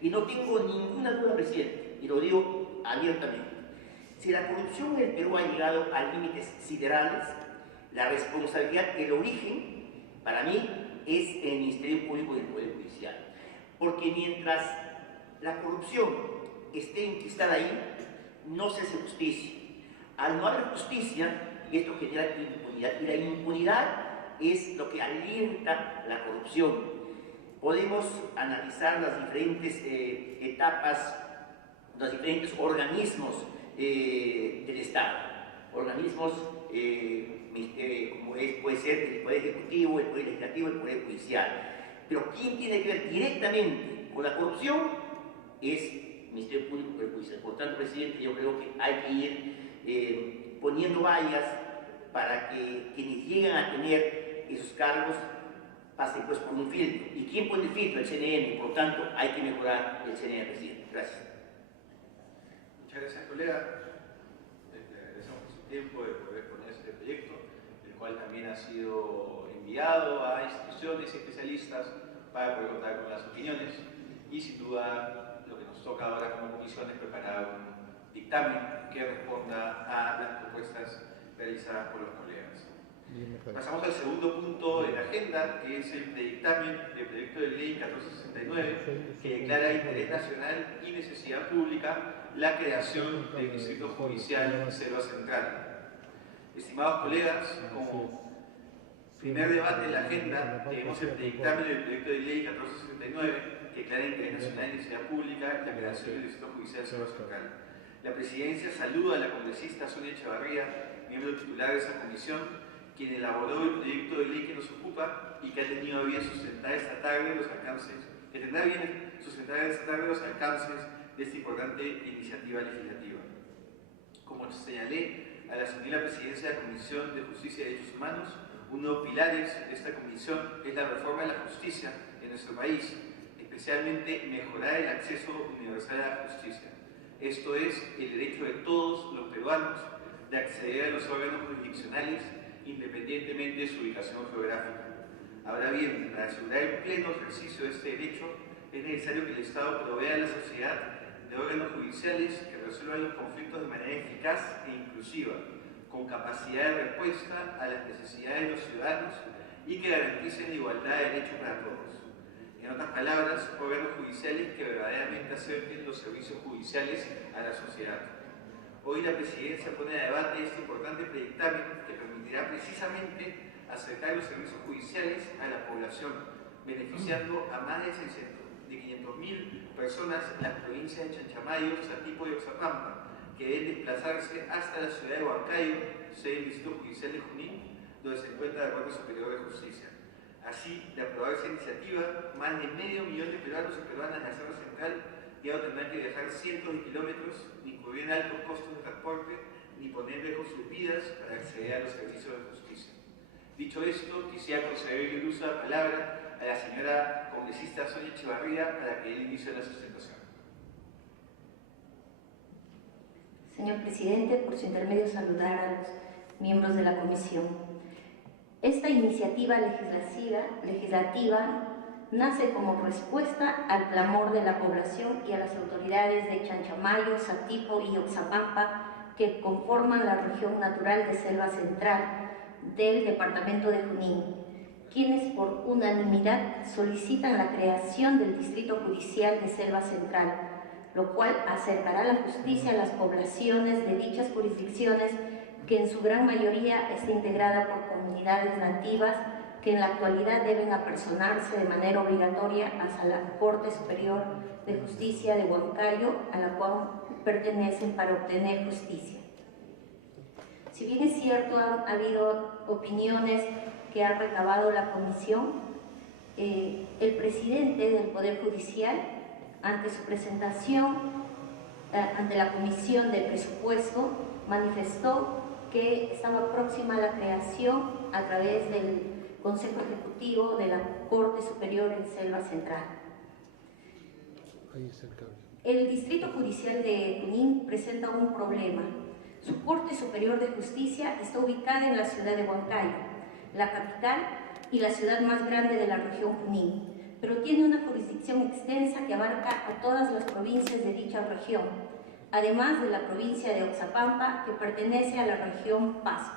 Y no tengo ninguna duda, presidente, y lo digo abiertamente, si la corrupción en el Perú ha llegado a límites siderales, la responsabilidad, el origen, para mí, es el Ministerio Público y el Poder Judicial. Porque mientras la corrupción esté enquistada ahí, no se hace justicia. Al no haber justicia, esto genera impunidad, y la impunidad es lo que alienta la corrupción. Podemos analizar las diferentes etapas, los diferentes organismos del Estado, organismos como puede ser el Poder Ejecutivo, el Poder Legislativo, el Poder Judicial. Pero quien tiene que ver directamente con la corrupción es el Ministerio Público y el Poder Judicial. Por tanto, presidente, yo creo que hay que ir poniendo vallas para que quienes llegan a tener esos cargos pasen pues por un filtro. ¿Y quién pone el filtro? El CNM. Por lo tanto, hay que mejorar el CNM, presidente. Gracias. Muchas gracias, colega. Le agradecemos por su tiempo de poder poner este proyecto, el cual también ha sido enviado a instituciones y especialistas para poder contar con las opiniones, y sin duda lo que nos toca ahora como comisión es preparar un dictamen que responda a las propuestas realizadas por los colegas. Pasamos al segundo punto de la agenda, que es el dictamen del proyecto de ley 1469, que declara de interés nacional y necesidad pública la creación del Distrito Judicial Selva Central. Estimados colegas, como primer debate en la agenda tenemos el dictamen del proyecto de ley 1469, que declara de interés nacional y necesidad pública la creación del Distrito Judicial Selva Central. La Presidencia saluda a la congresista Sonia Echevarría, miembro titular de esa comisión, quien elaboró el proyecto de ley que nos ocupa y que ha tenido a bien sustentar esta tarde los alcances, de esta importante iniciativa legislativa. Como señalé al asumir la presidencia de la Comisión de Justicia y Derechos Humanos, uno de los pilares de esta comisión es la reforma de la justicia en nuestro país, especialmente mejorar el acceso universal a la justicia. Esto es el derecho de todos los peruanos de acceder a los órganos jurisdiccionales independientemente de su ubicación geográfica. Ahora bien, para asegurar el pleno ejercicio de este derecho, es necesario que el Estado provea a la sociedad de órganos judiciales que resuelvan los conflictos de manera eficaz e inclusiva, con capacidad de respuesta a las necesidades de los ciudadanos y que garanticen la igualdad de derechos para todos. En otras palabras, órganos judiciales que verdaderamente acerquen los servicios judiciales a la sociedad. Hoy la Presidencia pone a debate este importante dictamen que permitirá precisamente acercar los servicios judiciales a la población, beneficiando a más de 500.000 personas en las provincias de Chanchamayo, Satipo y Oxapampa, que deben desplazarse hasta la ciudad de Huancayo, sede del Distrito Judicial de Junín, donde se encuentra la Corte Superior de Justicia. Así, de aprobarse iniciativa, más de medio millón de peruanos y peruanas de la Reserva Central ya no tendrán que viajar cientos de kilómetros, ni incurrir en altos costos de transporte, ni poner en riesgo sus vidas para acceder a los servicios de justicia. Dicho esto, quisiera conceder el uso de la palabra a la señora congresista Sonia Echevarría para que dé inicio a la sustentación. Señor Presidente, por su intermedio saludar a los miembros de la Comisión. Esta iniciativa legislativa nace como respuesta al clamor de la población y a las autoridades de Chanchamayo, Satipo y Oxapampa que conforman la región natural de Selva Central del departamento de Junín, quienes por unanimidad solicitan la creación del Distrito Judicial de Selva Central, lo cual acercará la justicia a las poblaciones de dichas jurisdicciones que en su gran mayoría está integrada por comunidades nativas que en la actualidad deben apersonarse de manera obligatoria hacia la Corte Superior de Justicia de Huancayo, a la cual pertenecen para obtener justicia. Si bien es cierto, ha habido opiniones que ha recabado la Comisión, el presidente del Poder Judicial, ante su presentación ante la Comisión de Presupuesto, manifestó que estaba próxima a la creación a través del Consejo Ejecutivo de la Corte Superior en Selva Central. El Distrito Judicial de Junín presenta un problema. Su Corte Superior de Justicia está ubicada en la ciudad de Huancayo, la capital y la ciudad más grande de la región Junín, pero tiene una jurisdicción extensa que abarca a todas las provincias de dicha región, además de la provincia de Oxapampa, que pertenece a la región Pasco.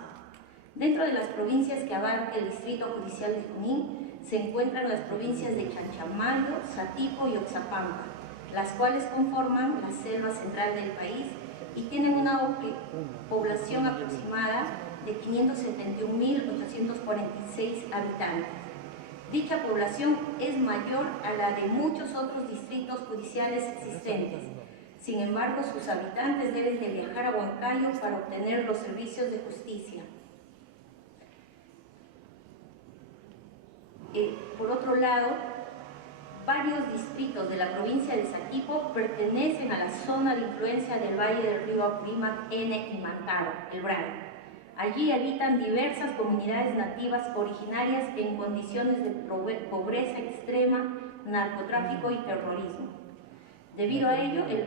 Dentro de las provincias que abarca el Distrito Judicial de Junín se encuentran las provincias de Chanchamayo, Satipo y Oxapampa, las cuales conforman la selva central del país y tienen una población aproximada de 571.846 habitantes. Dicha población es mayor a la de muchos otros distritos judiciales existentes. Sin embargo, sus habitantes deben de viajar a Huancayo para obtener los servicios de justicia. Por otro lado, varios distritos de la provincia de Satipo pertenecen a la zona de influencia del Valle del Río Apurímac, N y Mantaro, el BRAE. Allí habitan diversas comunidades nativas originarias en condiciones de pobreza extrema, narcotráfico y terrorismo. Debido a ello, el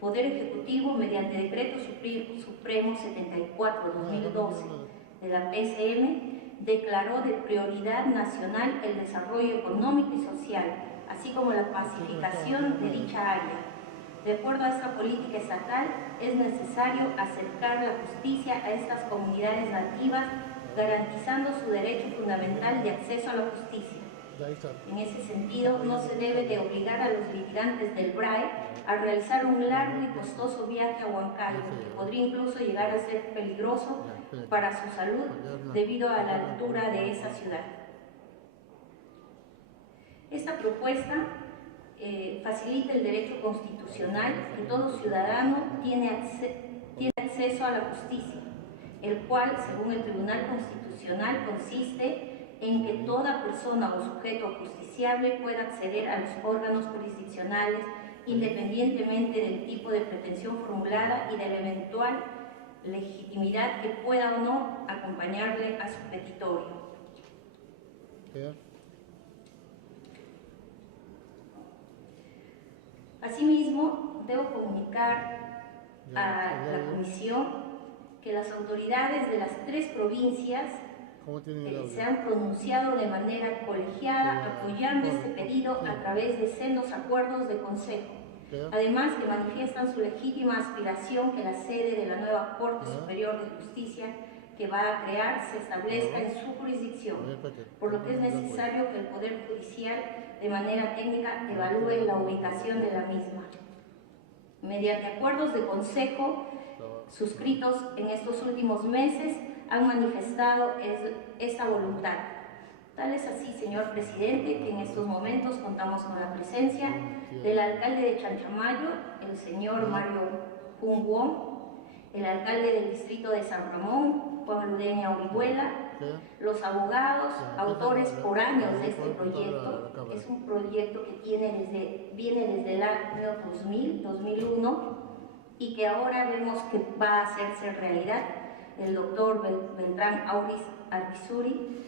Poder Ejecutivo, mediante Decreto Supremo 74/2012 de la PCM, declaró de prioridad nacional el desarrollo económico y social, así como la pacificación de dicha área. De acuerdo a esta política estatal, es necesario acercar la justicia a estas comunidades nativas, garantizando su derecho fundamental de acceso a la justicia. En ese sentido, no se debe de obligar a los litigantes del BRAE a realizar un largo y costoso viaje a Huancayo, que podría incluso llegar a ser peligroso para su salud debido a la altura de esa ciudad. Esta propuesta facilita el derecho constitucional que todo ciudadano tiene acceso a la justicia, el cual, según el Tribunal Constitucional, consiste en que toda persona o sujeto justiciable pueda acceder a los órganos jurisdiccionales independientemente del tipo de pretensión formulada y de la eventual legitimidad que pueda o no acompañarle a su petitorio. Asimismo, debo comunicar a la Comisión que las autoridades de las 3 provincias se han pronunciado de manera colegiada apoyando este pedido a través de sendos acuerdos de consejo. Además, que manifiestan su legítima aspiración que la sede de la nueva Corte Superior de Justicia que va a crear se establezca en su jurisdicción, por lo que es necesario que el Poder Judicial de manera técnica evalúe la ubicación de la misma. Mediante acuerdos de consejo suscritos en estos últimos meses, han manifestado esta voluntad. Tal es así, señor presidente, que en estos momentos contamos con la presencia del alcalde de Chanchamayo, el señor Mario Jun Wong, el alcalde del distrito de San Ramón, Juan Ludeña Orihuela, los abogados, autores por años de este proyecto. Es un proyecto que viene desde el año 2001, y que ahora vemos que va a hacerse realidad. El doctor Beltrán Auris Arquizuri,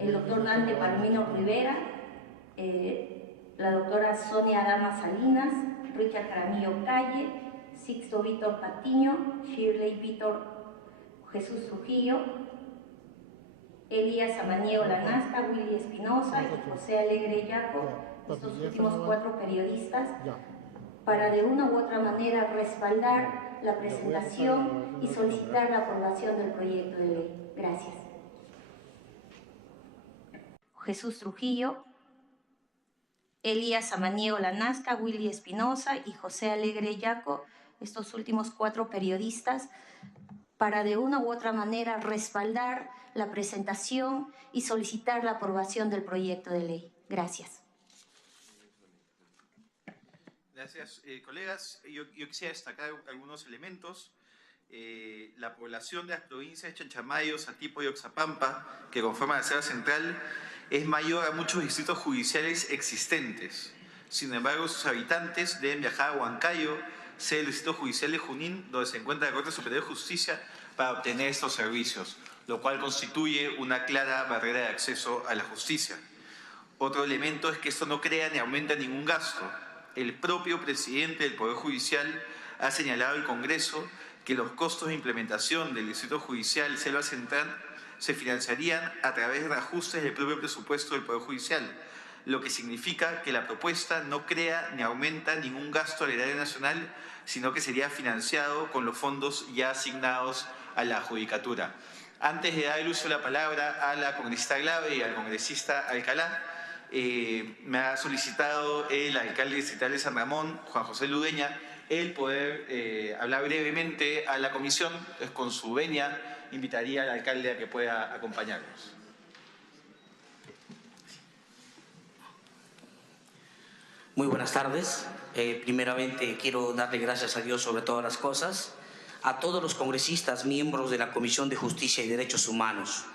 el doctor Dante Palomino Rivera, la doctora Sonia Adama Salinas, Richard Jaramillo Calle, Sixto Víctor Patiño, Shirley Víctor Jesús Trujillo, Elías Samaniego Lanasca, Willy Espinosa y José Alegre Yaco, estos últimos 4 periodistas, para de una u otra manera respaldar la presentación y solicitar la aprobación del proyecto de ley. Gracias. Jesús Trujillo, Elías Samaniego Lanasca, Willy Espinosa y José Alegre Yaco, estos últimos 4 periodistas, para de una u otra manera respaldar la presentación y solicitar la aprobación del proyecto de ley. Gracias. Gracias, colegas. Yo quisiera destacar algunos elementos. La población de las provincias de Chanchamayo, Satipo y Oxapampa, que conforman la selva central, es mayor a muchos distritos judiciales existentes. Sin embargo, sus habitantes deben viajar a Huancayo, sede del distrito judicial de Junín, donde se encuentra la Corte Superior de Justicia, para obtener estos servicios, lo cual constituye una clara barrera de acceso a la justicia. Otro elemento es que esto no crea ni aumenta ningún gasto. El propio presidente del Poder Judicial ha señalado al Congreso que los costos de implementación del Distrito Judicial Selva Central se financiarían a través de ajustes del propio presupuesto del Poder Judicial, lo que significa que la propuesta no crea ni aumenta ningún gasto al erario nacional, sino que sería financiado con los fondos ya asignados a la Judicatura. Antes de dar el uso de la palabra a la congresista Glave y al congresista Alcalá, me ha solicitado el alcalde distrital de San Ramón, Juan José Ludeña, el poder hablar brevemente a la comisión. Entonces, con su venia, invitaría al alcalde a que pueda acompañarnos. Muy buenas tardes. Primeramente, quiero darle gracias a Dios sobre todas las cosas, a todos los congresistas miembros de la Comisión de Justicia y Derechos Humanos.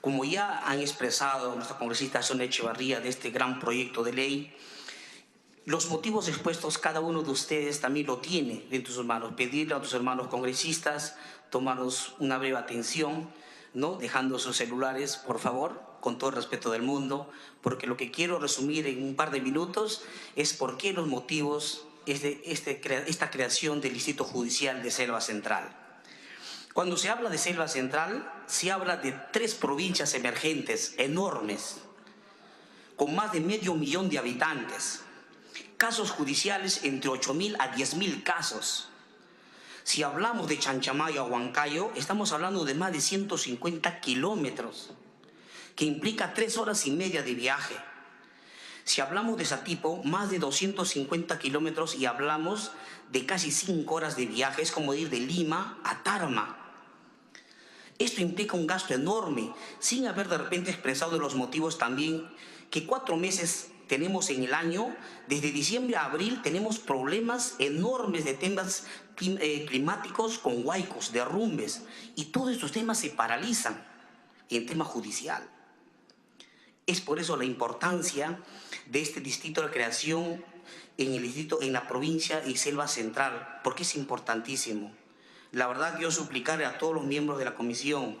Como ya han expresado nuestra congresista Sonia Echevarría de este gran proyecto de ley, los motivos expuestos cada uno de ustedes también lo tiene de sus manos. Pedirle a tus hermanos congresistas tomarnos una breve atención, ¿no? Dejando sus celulares, por favor, con todo el respeto del mundo, porque lo que quiero resumir en un par de minutos es por qué los motivos es de esta creación del Distrito Judicial de Selva Central. Cuando se habla de Selva Central, se habla de 3 provincias emergentes enormes, con más de medio millón de habitantes, casos judiciales entre 8.000 a 10.000 casos. Si hablamos de Chanchamayo a Huancayo, estamos hablando de más de 150 kilómetros, que implica 3 horas y media de viaje. Si hablamos de Satipo, más de 250 kilómetros y hablamos de casi 5 horas de viaje. Es como ir de Lima a Tarma. Esto implica un gasto enorme, sin haber de repente expresado los motivos también que 4 meses tenemos en el año. Desde diciembre a abril tenemos problemas enormes de temas climáticos con huaicos, derrumbes, y todos estos temas se paralizan en tema judicial. Es por eso la importancia de este distrito de creación en la provincia y Selva Central, porque es importantísimo. La verdad, yo suplicarle a todos los miembros de la comisión,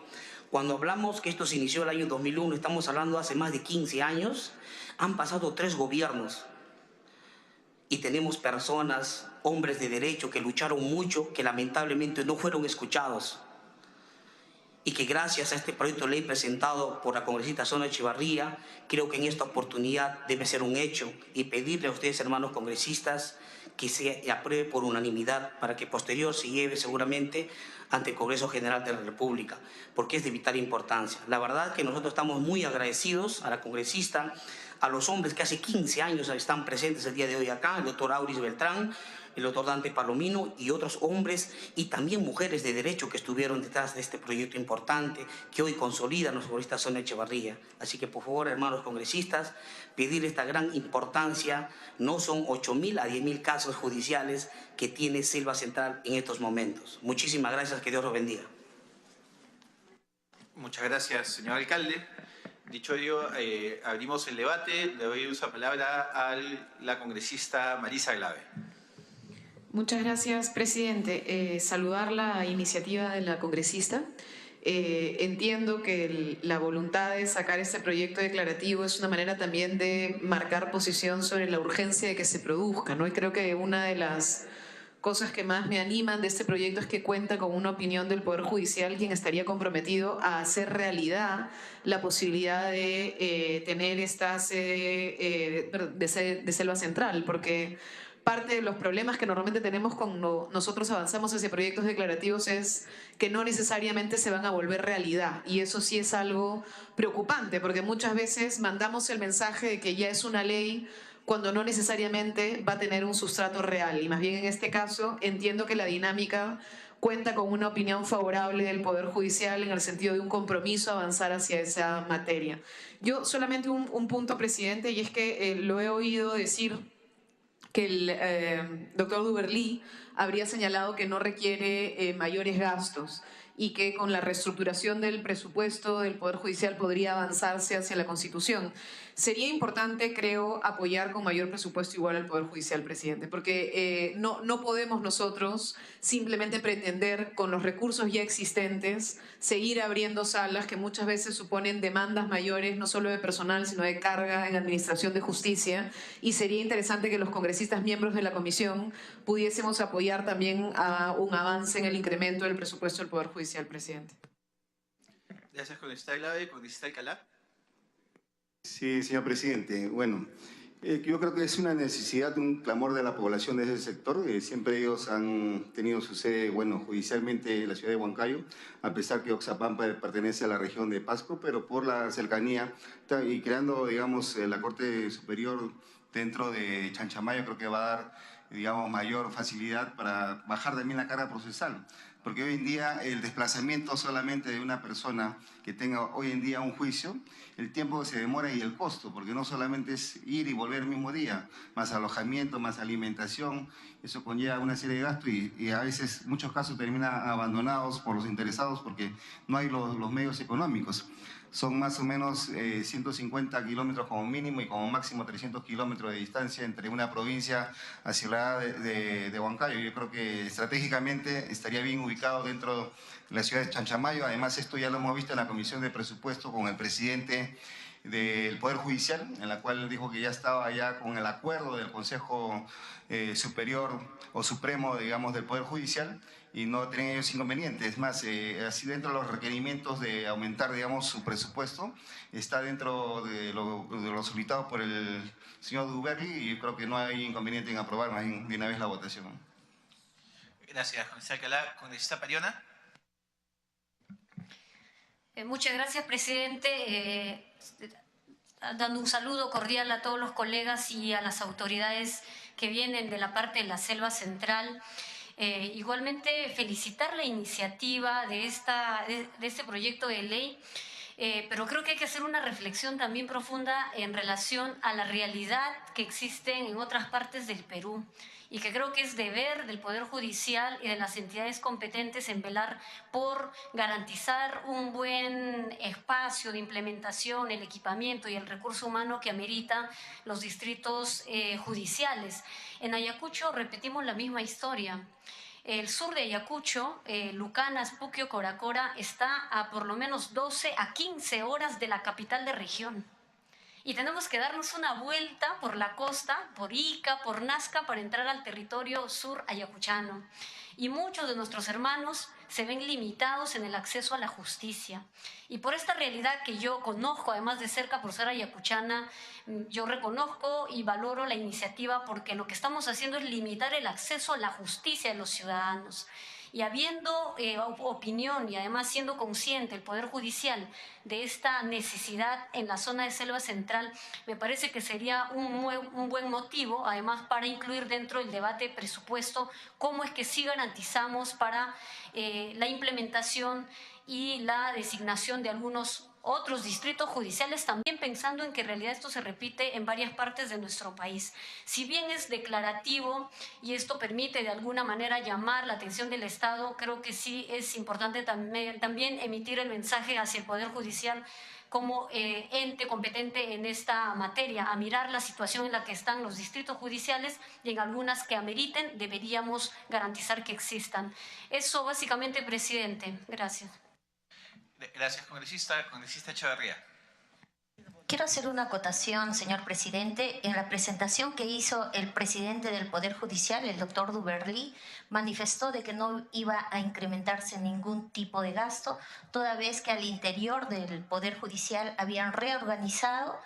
cuando hablamos que esto se inició el año 2001, estamos hablando hace más de 15 años, han pasado 3 gobiernos y tenemos personas, hombres de derecho que lucharon mucho, que lamentablemente no fueron escuchados, y que gracias a este proyecto de ley presentado por la congresista Sonia Echevarría, creo que en esta oportunidad debe ser un hecho, y pedirle a ustedes, hermanos congresistas, que se apruebe por unanimidad para que posterior se lleve seguramente ante el Congreso General de la República, porque es de vital importancia. La verdad que nosotros estamos muy agradecidos a la congresista, a los hombres que hace 15 años están presentes el día de hoy acá, el doctor Auris Beltrán, el doctor Dante Palomino y otros hombres y también mujeres de derecho que estuvieron detrás de este proyecto importante que hoy consolida a nuestra congresista Sonia Echevarría. Así que, por favor, hermanos congresistas, pedir esta gran importancia. No son 8.000 a 10.000 casos judiciales que tiene Selva Central en estos momentos. Muchísimas gracias, que Dios los bendiga. Muchas gracias, señor alcalde. Dicho ello, abrimos el debate. Le doy uso a palabra a la congresista Marisa Glave. Muchas gracias, presidente. Saludar la iniciativa de la congresista. Entiendo que la voluntad de sacar este proyecto declarativo es una manera también de marcar posición sobre la urgencia de que se produzca, ¿no? Y creo que una de las cosas que más me animan de este proyecto es que cuenta con una opinión del Poder Judicial, quien estaría comprometido a hacer realidad la posibilidad de tener esta sede de Selva Central, porque parte de los problemas que normalmente tenemos cuando nosotros avanzamos hacia proyectos declarativos es que no necesariamente se van a volver realidad. Y eso sí es algo preocupante, porque muchas veces mandamos el mensaje de que ya es una ley cuando no necesariamente va a tener un sustrato real. Y más bien en este caso entiendo que la dinámica cuenta con una opinión favorable del Poder Judicial en el sentido de un compromiso a avanzar hacia esa materia. Yo solamente un punto, presidente, y es que lo he oído decir que el doctor Duberlí habría señalado que no requiere mayores gastos y que con la reestructuración del presupuesto del Poder Judicial podría avanzarse hacia la Constitución. Sería importante, creo, apoyar con mayor presupuesto igual al Poder Judicial, presidente, porque no podemos nosotros simplemente pretender con los recursos ya existentes seguir abriendo salas que muchas veces suponen demandas mayores, no solo de personal, sino de carga en administración de justicia, y sería interesante que los congresistas miembros de la comisión pudiésemos apoyar también a un avance en el incremento del presupuesto del Poder Judicial, presidente. Gracias, congresista Glave. Congresista Alcalá. Sí, señor presidente. Bueno, yo creo que es una necesidad, un clamor de la población de ese sector. Siempre ellos han tenido su sede, bueno, judicialmente en la ciudad de Huancayo, a pesar que Oxapampa pertenece a la región de Pasco, pero por la cercanía y creando, digamos, la Corte Superior dentro de Chanchamayo, creo que va a dar, digamos, mayor facilidad para bajar también la carga procesal. Porque hoy en día el desplazamiento solamente de una persona que tenga hoy en día un juicio, el tiempo que se demora y el costo, porque no solamente es ir y volver el mismo día, más alojamiento, más alimentación, eso conlleva una serie de gastos y a veces, en muchos casos, terminan abandonados por los interesados porque no hay los medios económicos. Son más o menos 150 kilómetros como mínimo y como máximo 300 kilómetros de distancia entre una provincia hacia la de Huancayo. Yo creo que estratégicamente estaría bien ubicado dentro de la ciudad de Chanchamayo. Además, esto ya lo hemos visto en la Comisión de Presupuesto con el presidente del Poder Judicial, en la cual dijo que ya estaba ya con el acuerdo del Consejo Superior o Supremo, digamos, del Poder Judicial, y no tienen ellos inconvenientes. Es más, así dentro de los requerimientos de aumentar, digamos, su presupuesto, está dentro de lo solicitado por el señor Duberlí, y yo creo que no hay inconveniente en aprobar más de una vez la votación. Gracias, congresista Alcalá. Congresista Pariona. Muchas gracias, presidente. Dando un saludo cordial a todos los colegas y a las autoridades que vienen de la parte de la Selva Central. Igualmente felicitar la iniciativa de este proyecto de ley, pero creo que hay que hacer una reflexión también profunda en relación a la realidad que existe en otras partes del Perú y que creo que es deber del Poder Judicial y de las entidades competentes en velar por garantizar un buen espacio de implementación, el equipamiento y el recurso humano que amerita los distritos judiciales. En Ayacucho repetimos la misma historia. El sur de Ayacucho, Lucanas, Puquio, Coracora, está a por lo menos 12 a 15 horas de la capital de región. Y tenemos que darnos una vuelta por la costa, por Ica, por Nazca, para entrar al territorio sur ayacuchano. Y muchos de nuestros hermanos se ven limitados en el acceso a la justicia. Y por esta realidad que yo conozco, además de cerca por ser ayacuchana, yo reconozco y valoro la iniciativa porque lo que estamos haciendo es limitar el acceso a la justicia de los ciudadanos. Y habiendo opinión y además siendo consciente el Poder Judicial de esta necesidad en la zona de Selva Central, me parece que sería un buen motivo, además, para incluir dentro del debate presupuesto cómo es que sí garantizamos para la implementación y la designación de algunos otros distritos judiciales, también pensando en que en realidad esto se repite en varias partes de nuestro país. Si bien es declarativo y esto permite de alguna manera llamar la atención del Estado, creo que sí es importante también emitir el mensaje hacia el Poder Judicial como ente competente en esta materia, a mirar la situación en la que están los distritos judiciales y en algunas que ameriten deberíamos garantizar que existan. Eso básicamente, presidente. Gracias. Gracias, congresista. Congresista Echeverría. Quiero hacer una acotación, señor presidente. En la presentación que hizo el presidente del Poder Judicial, el doctor Duberly, manifestó de que no iba a incrementarse ningún tipo de gasto, toda vez que al interior del Poder Judicial habían reorganizado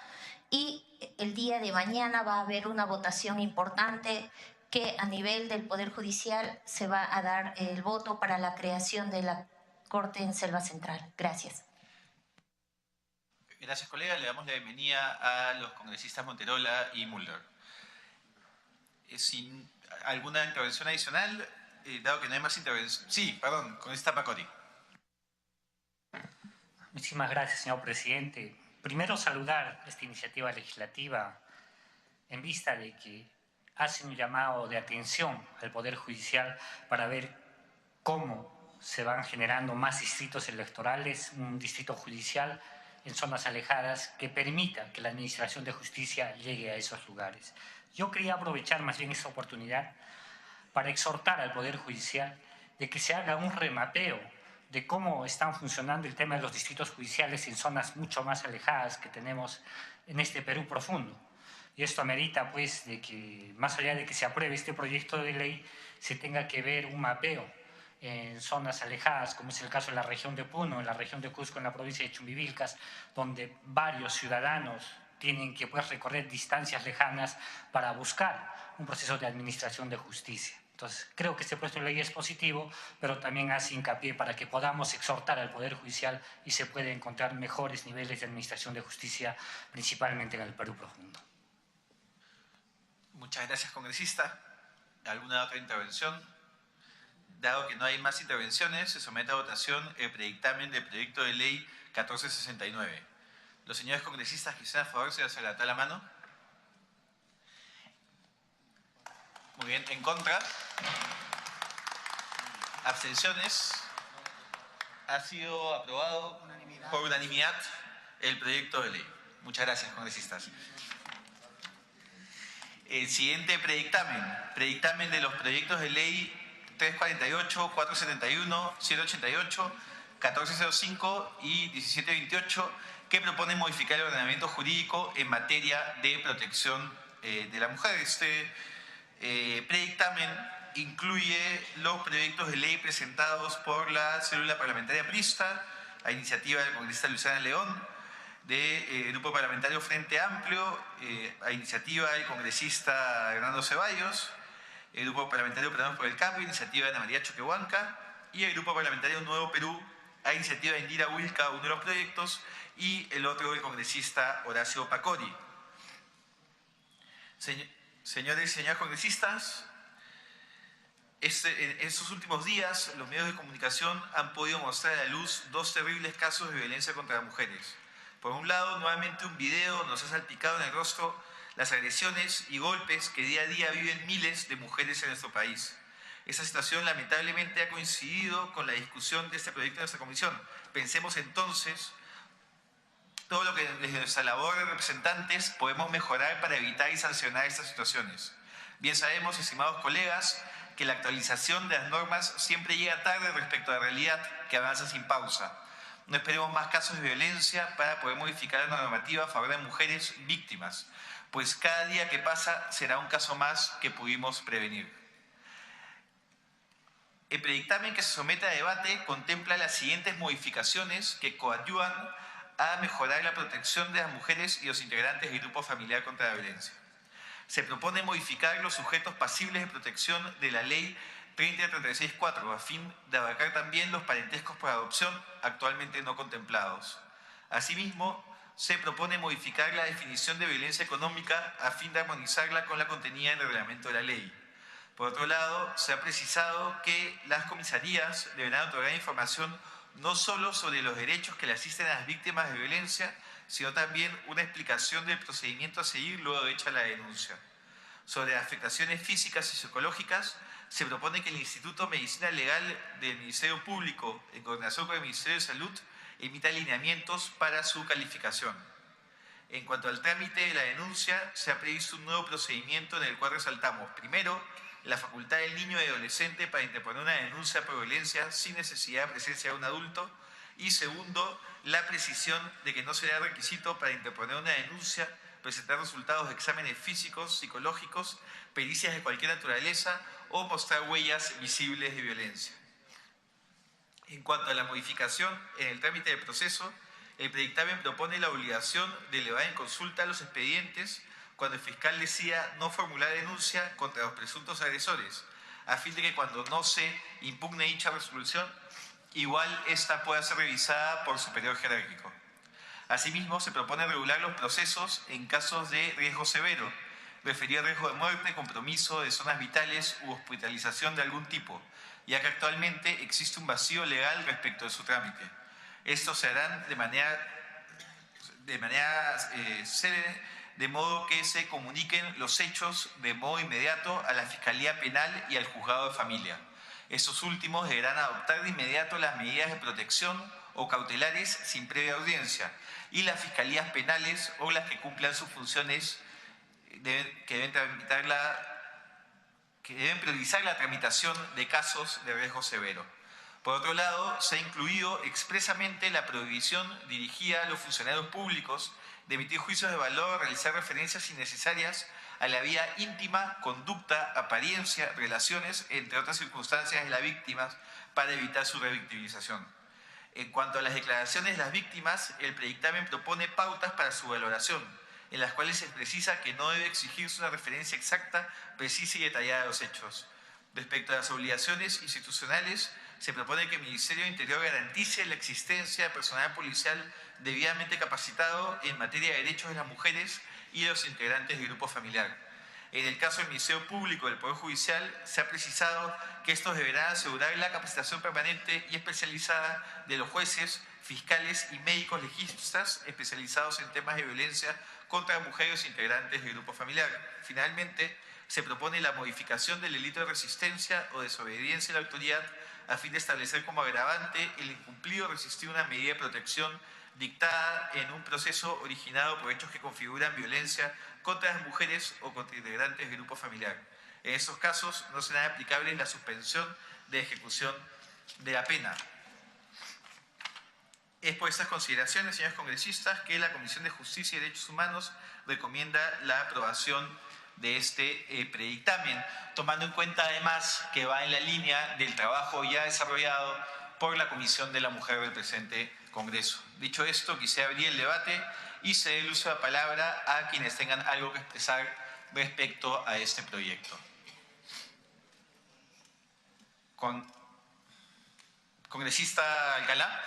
y el día de mañana va a haber una votación importante que a nivel del Poder Judicial se va a dar el voto para la creación de la Corte en Selva Central. Gracias. Gracias, colega. Le damos la bienvenida a los congresistas Monterola y Mulder. ¿Sin alguna intervención adicional? Dado que no hay más intervención... Sí, perdón, congresista Pacori. Muchísimas gracias, señor presidente. Primero, saludar esta iniciativa legislativa en vista de que hace un llamado de atención al Poder Judicial para ver cómo se van generando más distritos electorales, un distrito judicial en zonas alejadas que permita que la administración de justicia llegue a esos lugares. Yo quería aprovechar más bien esta oportunidad para exhortar al Poder Judicial de que se haga un remapeo de cómo están funcionando el tema de los distritos judiciales en zonas mucho más alejadas que tenemos en este Perú profundo. Y esto amerita, pues, de que más allá de que se apruebe este proyecto de ley, se tenga que ver un mapeo en zonas alejadas, como es el caso de la región de Puno, en la región de Cusco, en la provincia de Chumbivilcas, donde varios ciudadanos tienen que, pues, recorrer distancias lejanas para buscar un proceso de administración de justicia. Entonces, creo que este proyecto de ley es positivo, pero también hace hincapié para que podamos exhortar al Poder Judicial y se pueda encontrar mejores niveles de administración de justicia, principalmente en el Perú profundo. Muchas gracias, congresista. ¿Alguna otra intervención? Dado que no hay más intervenciones, se somete a votación el predictamen del proyecto de ley 1469. Los señores congresistas que estén a favor, se les levanta la mano. Muy bien, en contra. Abstenciones. Ha sido aprobado por unanimidad el proyecto de ley. Muchas gracias, congresistas. El siguiente predictamen de los proyectos de ley 348, 471, 188, 1405 y 1728, que proponen modificar el ordenamiento jurídico en materia de protección de la mujer. Este predictamen incluye los proyectos de ley presentados por la célula parlamentaria PRISTA, a iniciativa del congresista Luciana León, del Grupo Parlamentario Frente Amplio, a iniciativa del congresista Hernando Ceballos, el Grupo Parlamentario Peruanos por el Cambio, iniciativa de Ana María Choquehuanca, y el Grupo Parlamentario Nuevo Perú, a iniciativa de Indira Wilca, uno de los proyectos, y el otro del congresista Horacio Pacori. Señores y señoras congresistas, en estos últimos días los medios de comunicación han podido mostrar a la luz dos terribles casos de violencia contra las mujeres. Por un lado, nuevamente un video nos ha salpicado en el rostro las agresiones y golpes que día a día viven miles de mujeres en nuestro país. Esta situación lamentablemente ha coincidido con la discusión de este proyecto en nuestra comisión. Pensemos entonces todo lo que desde nuestra labor de representantes podemos mejorar para evitar y sancionar estas situaciones. Bien sabemos, estimados colegas, que la actualización de las normas siempre llega tarde respecto a la realidad que avanza sin pausa. No esperemos más casos de violencia para poder modificar la normativa a favor de mujeres víctimas, pues cada día que pasa será un caso más que pudimos prevenir. El predictamen que se somete a debate contempla las siguientes modificaciones que coadyuvan a mejorar la protección de las mujeres y los integrantes del grupo familiar contra la violencia. Se propone modificar los sujetos pasibles de protección de la Ley 30 a 36.4, a fin de abarcar también los parentescos por adopción actualmente no contemplados. Asimismo, se propone modificar la definición de violencia económica a fin de armonizarla con la contenida en el reglamento de la ley. Por otro lado, se ha precisado que las comisarías deberán otorgar información no solo sobre los derechos que le asisten a las víctimas de violencia, sino también una explicación del procedimiento a seguir luego de hecha la denuncia. Sobre afectaciones físicas y psicológicas, se propone que el Instituto de Medicina Legal del Ministerio Público, en coordinación con el Ministerio de Salud, emita alineamientos para su calificación. En cuanto al trámite de la denuncia, se ha previsto un nuevo procedimiento en el cual resaltamos, primero, la facultad del niño y adolescente para interponer una denuncia por violencia sin necesidad de presencia de un adulto, y segundo, la precisión de que no será requisito para interponer una denuncia presentar resultados de exámenes físicos, psicológicos, pericias de cualquier naturaleza o mostrar huellas visibles de violencia. En cuanto a la modificación en el trámite del proceso, el predictamen propone la obligación de elevar en consulta los expedientes cuando el fiscal decida no formular denuncia contra los presuntos agresores, a fin de que cuando no se impugne dicha resolución, igual esta pueda ser revisada por superior jerárquico. Asimismo, se propone regular los procesos en casos de riesgo severo, referido a riesgo de muerte, compromiso de zonas vitales u hospitalización de algún tipo, ya que actualmente existe un vacío legal respecto de su trámite. Estos se harán de manera célere, de modo que se comuniquen los hechos de modo inmediato a la Fiscalía Penal y al Juzgado de Familia. Estos últimos deberán adoptar de inmediato las medidas de protección o cautelares sin previa audiencia, y las fiscalías penales o las que cumplan sus funciones que deben priorizar la tramitación de casos de riesgo severo. Por otro lado, se ha incluido expresamente la prohibición dirigida a los funcionarios públicos de emitir juicios de valor o realizar referencias innecesarias a la vida íntima, conducta, apariencia, relaciones, entre otras circunstancias de las víctimas, para evitar su revictimización. En cuanto a las declaraciones de las víctimas, el predictamen propone pautas para su valoración, en las cuales se precisa que no debe exigirse una referencia exacta, precisa y detallada de los hechos. Respecto a las obligaciones institucionales, se propone que el Ministerio del Interior garantice la existencia de personal policial debidamente capacitado en materia de derechos de las mujeres y de los integrantes del grupo familiar. En el caso del Ministerio Público del Poder Judicial, se ha precisado que estos deberán asegurar la capacitación permanente y especializada de los jueces, fiscales y médicos legistas especializados en temas de violencia contra mujeres integrantes del grupo familiar. Finalmente, se propone la modificación del delito de resistencia o desobediencia a la autoridad a fin de establecer como agravante el incumplido de resistir una medida de protección dictada en un proceso originado por hechos que configuran violencia contra las mujeres o contra integrantes del grupo familiar. En estos casos no será aplicable la suspensión de ejecución de la pena. Es por estas consideraciones, señores congresistas, que la Comisión de Justicia y Derechos Humanos recomienda la aprobación de este predictamen, tomando en cuenta además que va en la línea del trabajo ya desarrollado por la Comisión de la Mujer del presente Congreso. Dicho esto, quisiera abrir el debate y ceder el uso de la palabra a quienes tengan algo que expresar respecto a este proyecto. Congresista Alcalá.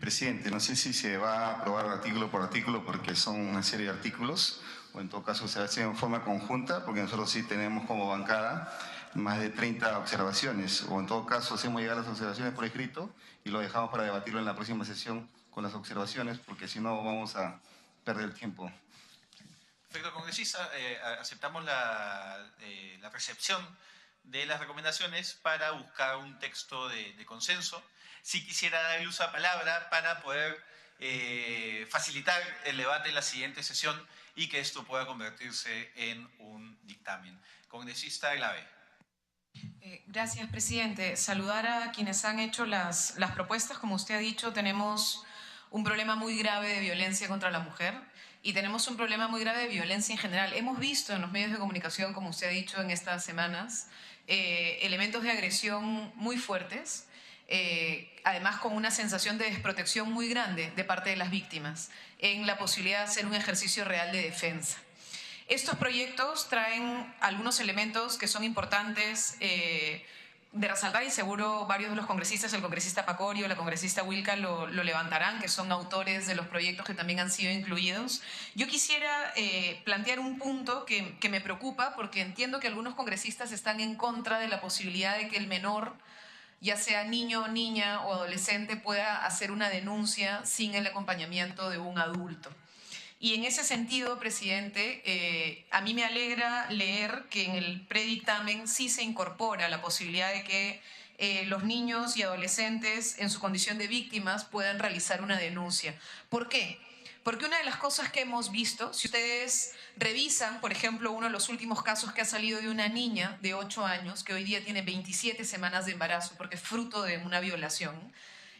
Presidente, no sé si se va a aprobar artículo por artículo porque son una serie de artículos, o en todo caso se hace en forma conjunta, porque nosotros sí tenemos como bancada más de 30 observaciones, o en todo caso hacemos llegar las observaciones por escrito y lo dejamos para debatirlo en la próxima sesión con las observaciones, porque si no vamos a perder el tiempo. Perfecto, congresista. Aceptamos la recepción de las recomendaciones para buscar un texto de consenso. Sí quisiera dar el uso de la palabra para poder facilitar el debate en la siguiente sesión y que esto pueda convertirse en un dictamen. Congresista Glave. Gracias, presidente. Saludar a quienes han hecho las propuestas. Como usted ha dicho, tenemos un problema muy grave de violencia contra la mujer y tenemos un problema muy grave de violencia en general. Hemos visto en los medios de comunicación, como usted ha dicho en estas semanas, elementos de agresión muy fuertes, además con una sensación de desprotección muy grande de parte de las víctimas en la posibilidad de hacer un ejercicio real de defensa. Estos proyectos traen algunos elementos que son importantes de resaltar, y seguro varios de los congresistas, el congresista Pacorio, la congresista Wilca lo levantarán, que son autores de los proyectos que también han sido incluidos. Yo quisiera plantear un punto que me preocupa, porque entiendo que algunos congresistas están en contra de la posibilidad de que el menor, ya sea niño, niña o adolescente, pueda hacer una denuncia sin el acompañamiento de un adulto. Y en ese sentido, presidente, a mí me alegra leer que en el predictamen sí se incorpora la posibilidad de que los niños y adolescentes en su condición de víctimas puedan realizar una denuncia. ¿Por qué? Porque una de las cosas que hemos visto, si ustedes revisan, por ejemplo, uno de los últimos casos que ha salido de una niña de 8 años, que hoy día tiene 27 semanas de embarazo porque es fruto de una violación,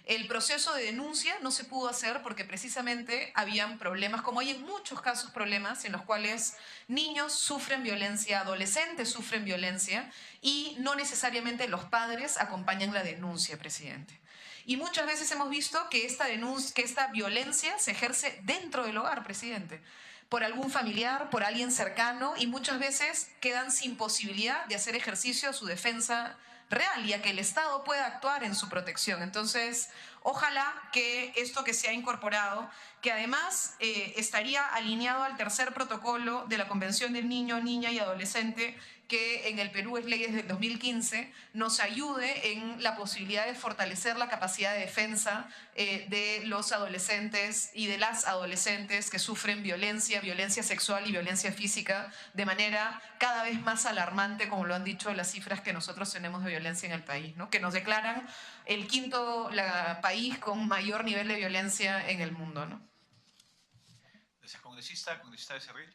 el proceso de denuncia no se pudo hacer porque precisamente habían problemas, como hay en muchos casos problemas en los cuales niños sufren violencia, adolescentes sufren violencia y no necesariamente los padres acompañan la denuncia, presidente. Y muchas veces hemos visto que esta violencia se ejerce dentro del hogar, presidente, por algún familiar, por alguien cercano, y muchas veces quedan sin posibilidad de hacer ejercicio a su defensa real y a que el Estado pueda actuar en su protección. Entonces, ojalá que esto que se ha incorporado, que además estaría alineado al tercer protocolo de la Convención del Niño, Niña y Adolescente, que en el Perú es ley desde el 2015, nos ayude en la posibilidad de fortalecer la capacidad de defensa de los adolescentes y de las adolescentes que sufren violencia sexual y violencia física de manera cada vez más alarmante, como lo han dicho las cifras que nosotros tenemos de violencia en el país, ¿no? Que nos declaran el quinto país con mayor nivel de violencia en el mundo, ¿no? Gracias, congresista. Congresista Becerril.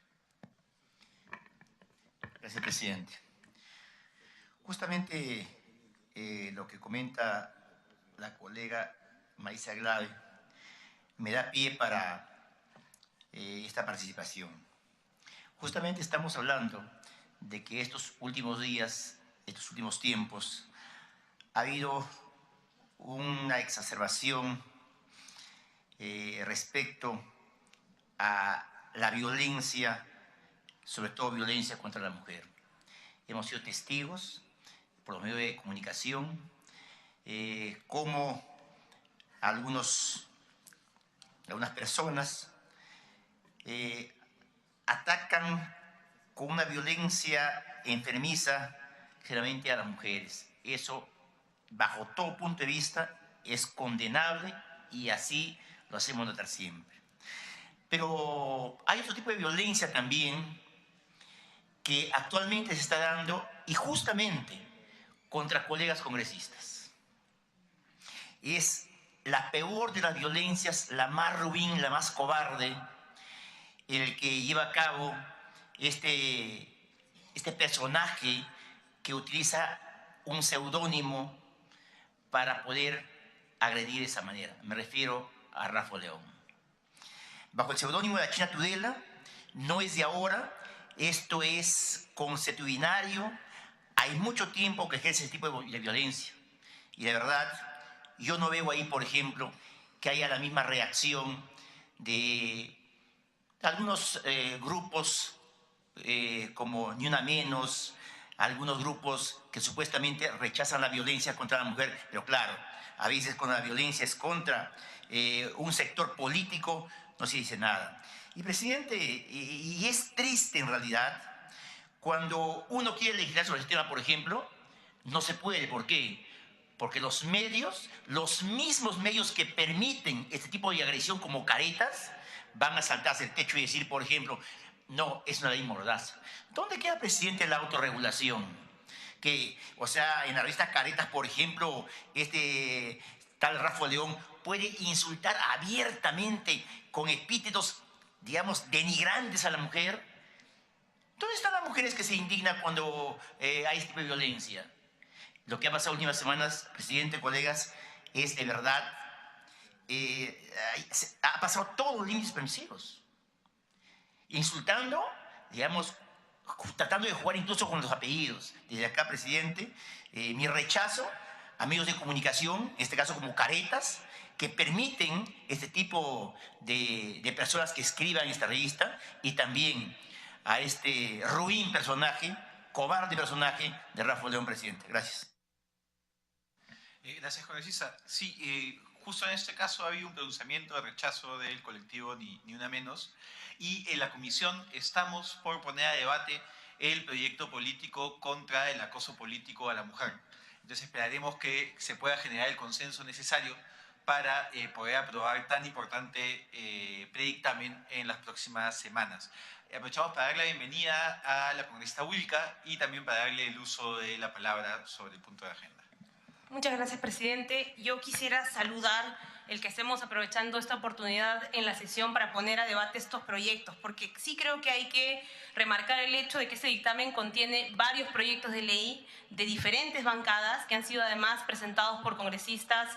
Gracias, presidente. Justamente lo que comenta la colega Maísa Glave me da pie para esta participación. Justamente estamos hablando de que estos últimos días, estos últimos tiempos, ha habido una exacerbación respecto a la violencia, sobre todo violencia contra la mujer. Hemos sido testigos por los medios de comunicación cómo algunas personas atacan con una violencia enfermiza generalmente a las mujeres. Eso, bajo todo punto de vista, es condenable y así lo hacemos notar siempre. Pero hay otro tipo de violencia también que actualmente se está dando y justamente contra colegas congresistas. Es la peor de las violencias, la más ruin, la más cobarde, el que lleva a cabo este personaje que utiliza un seudónimo para poder agredir de esa manera. Me refiero a Rafa León. Bajo el seudónimo de la China Tudela, no es de ahora, esto es consuetudinario, hay mucho tiempo que ejerce ese tipo de violencia. Y de verdad, yo no veo ahí, por ejemplo, que haya la misma reacción de algunos grupos como Ni Una Menos, algunos grupos que supuestamente rechazan la violencia contra la mujer, pero claro, a veces cuando la violencia es contra un sector político, no se dice nada. Y presidente, y es triste en realidad, cuando uno quiere legislar sobre el tema, por ejemplo, no se puede. ¿Por qué? Porque los medios, los mismos medios que permiten este tipo de agresión como caretas, van a saltarse el techo y decir, por ejemplo, no, es una ley mordaza. ¿Dónde queda, presidente, la autorregulación? Que, o sea, en la revista Caretas, por ejemplo, tal Rafa León puede insultar abiertamente con epítetos, digamos, denigrantes a la mujer. ¿Dónde están las mujeres que se indignan cuando hay este tipo de violencia? Lo que ha pasado últimas semanas, presidente, colegas, es de verdad, ha pasado todos los límites permisivos. Insultando, digamos, tratando de jugar incluso con los apellidos. Desde acá, presidente, mi rechazo a medios de comunicación, en este caso como Caretas, que permiten este tipo de personas que escriban esta revista, y también a este ruin personaje, cobarde personaje de Rafael León, presidente. Gracias. Gracias, congresista. Sí, justo en este caso ha habido un pronunciamiento de rechazo del colectivo Ni Una Menos, y en la comisión estamos por poner a debate el proyecto político contra el acoso político a la mujer. Entonces esperaremos que se pueda generar el consenso necesario para poder aprobar tan importante predictamen en las próximas semanas. Aprovechamos para darle la bienvenida a la congresista Wilca y también para darle el uso de la palabra sobre el punto de agenda. Muchas gracias, presidente. Yo quisiera saludar el que estemos aprovechando esta oportunidad en la sesión para poner a debate estos proyectos, porque sí creo que hay que remarcar el hecho de que este dictamen contiene varios proyectos de ley de diferentes bancadas que han sido además presentados por congresistas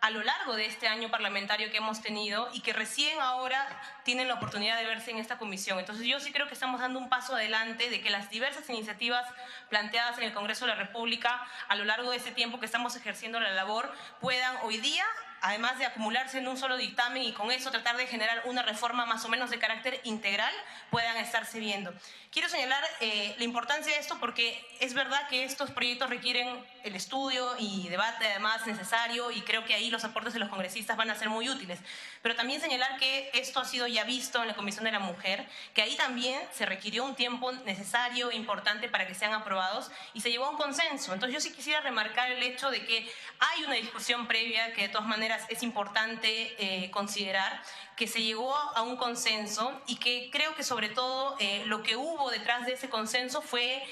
a lo largo de este año parlamentario que hemos tenido y que recién ahora tienen la oportunidad de verse en esta comisión. Entonces yo sí creo que estamos dando un paso adelante de que las diversas iniciativas planteadas en el Congreso de la República a lo largo de ese tiempo que estamos ejerciendo la labor puedan hoy día, además de acumularse en un solo dictamen y con eso tratar de generar una reforma más o menos de carácter integral, puedan estarse viendo. Quiero señalar la importancia de esto porque es verdad que estos proyectos requieren el estudio y debate además necesario, y creo que ahí los aportes de los congresistas van a ser muy útiles. Pero también señalar que esto ha sido ya visto en la Comisión de la Mujer, que ahí también se requirió un tiempo necesario e importante para que sean aprobados y se llegó a un consenso. Entonces yo sí quisiera remarcar el hecho de que hay una discusión previa que de todas maneras es importante considerar, que se llegó a un consenso y que creo que sobre todo lo que hubo detrás de ese consenso fue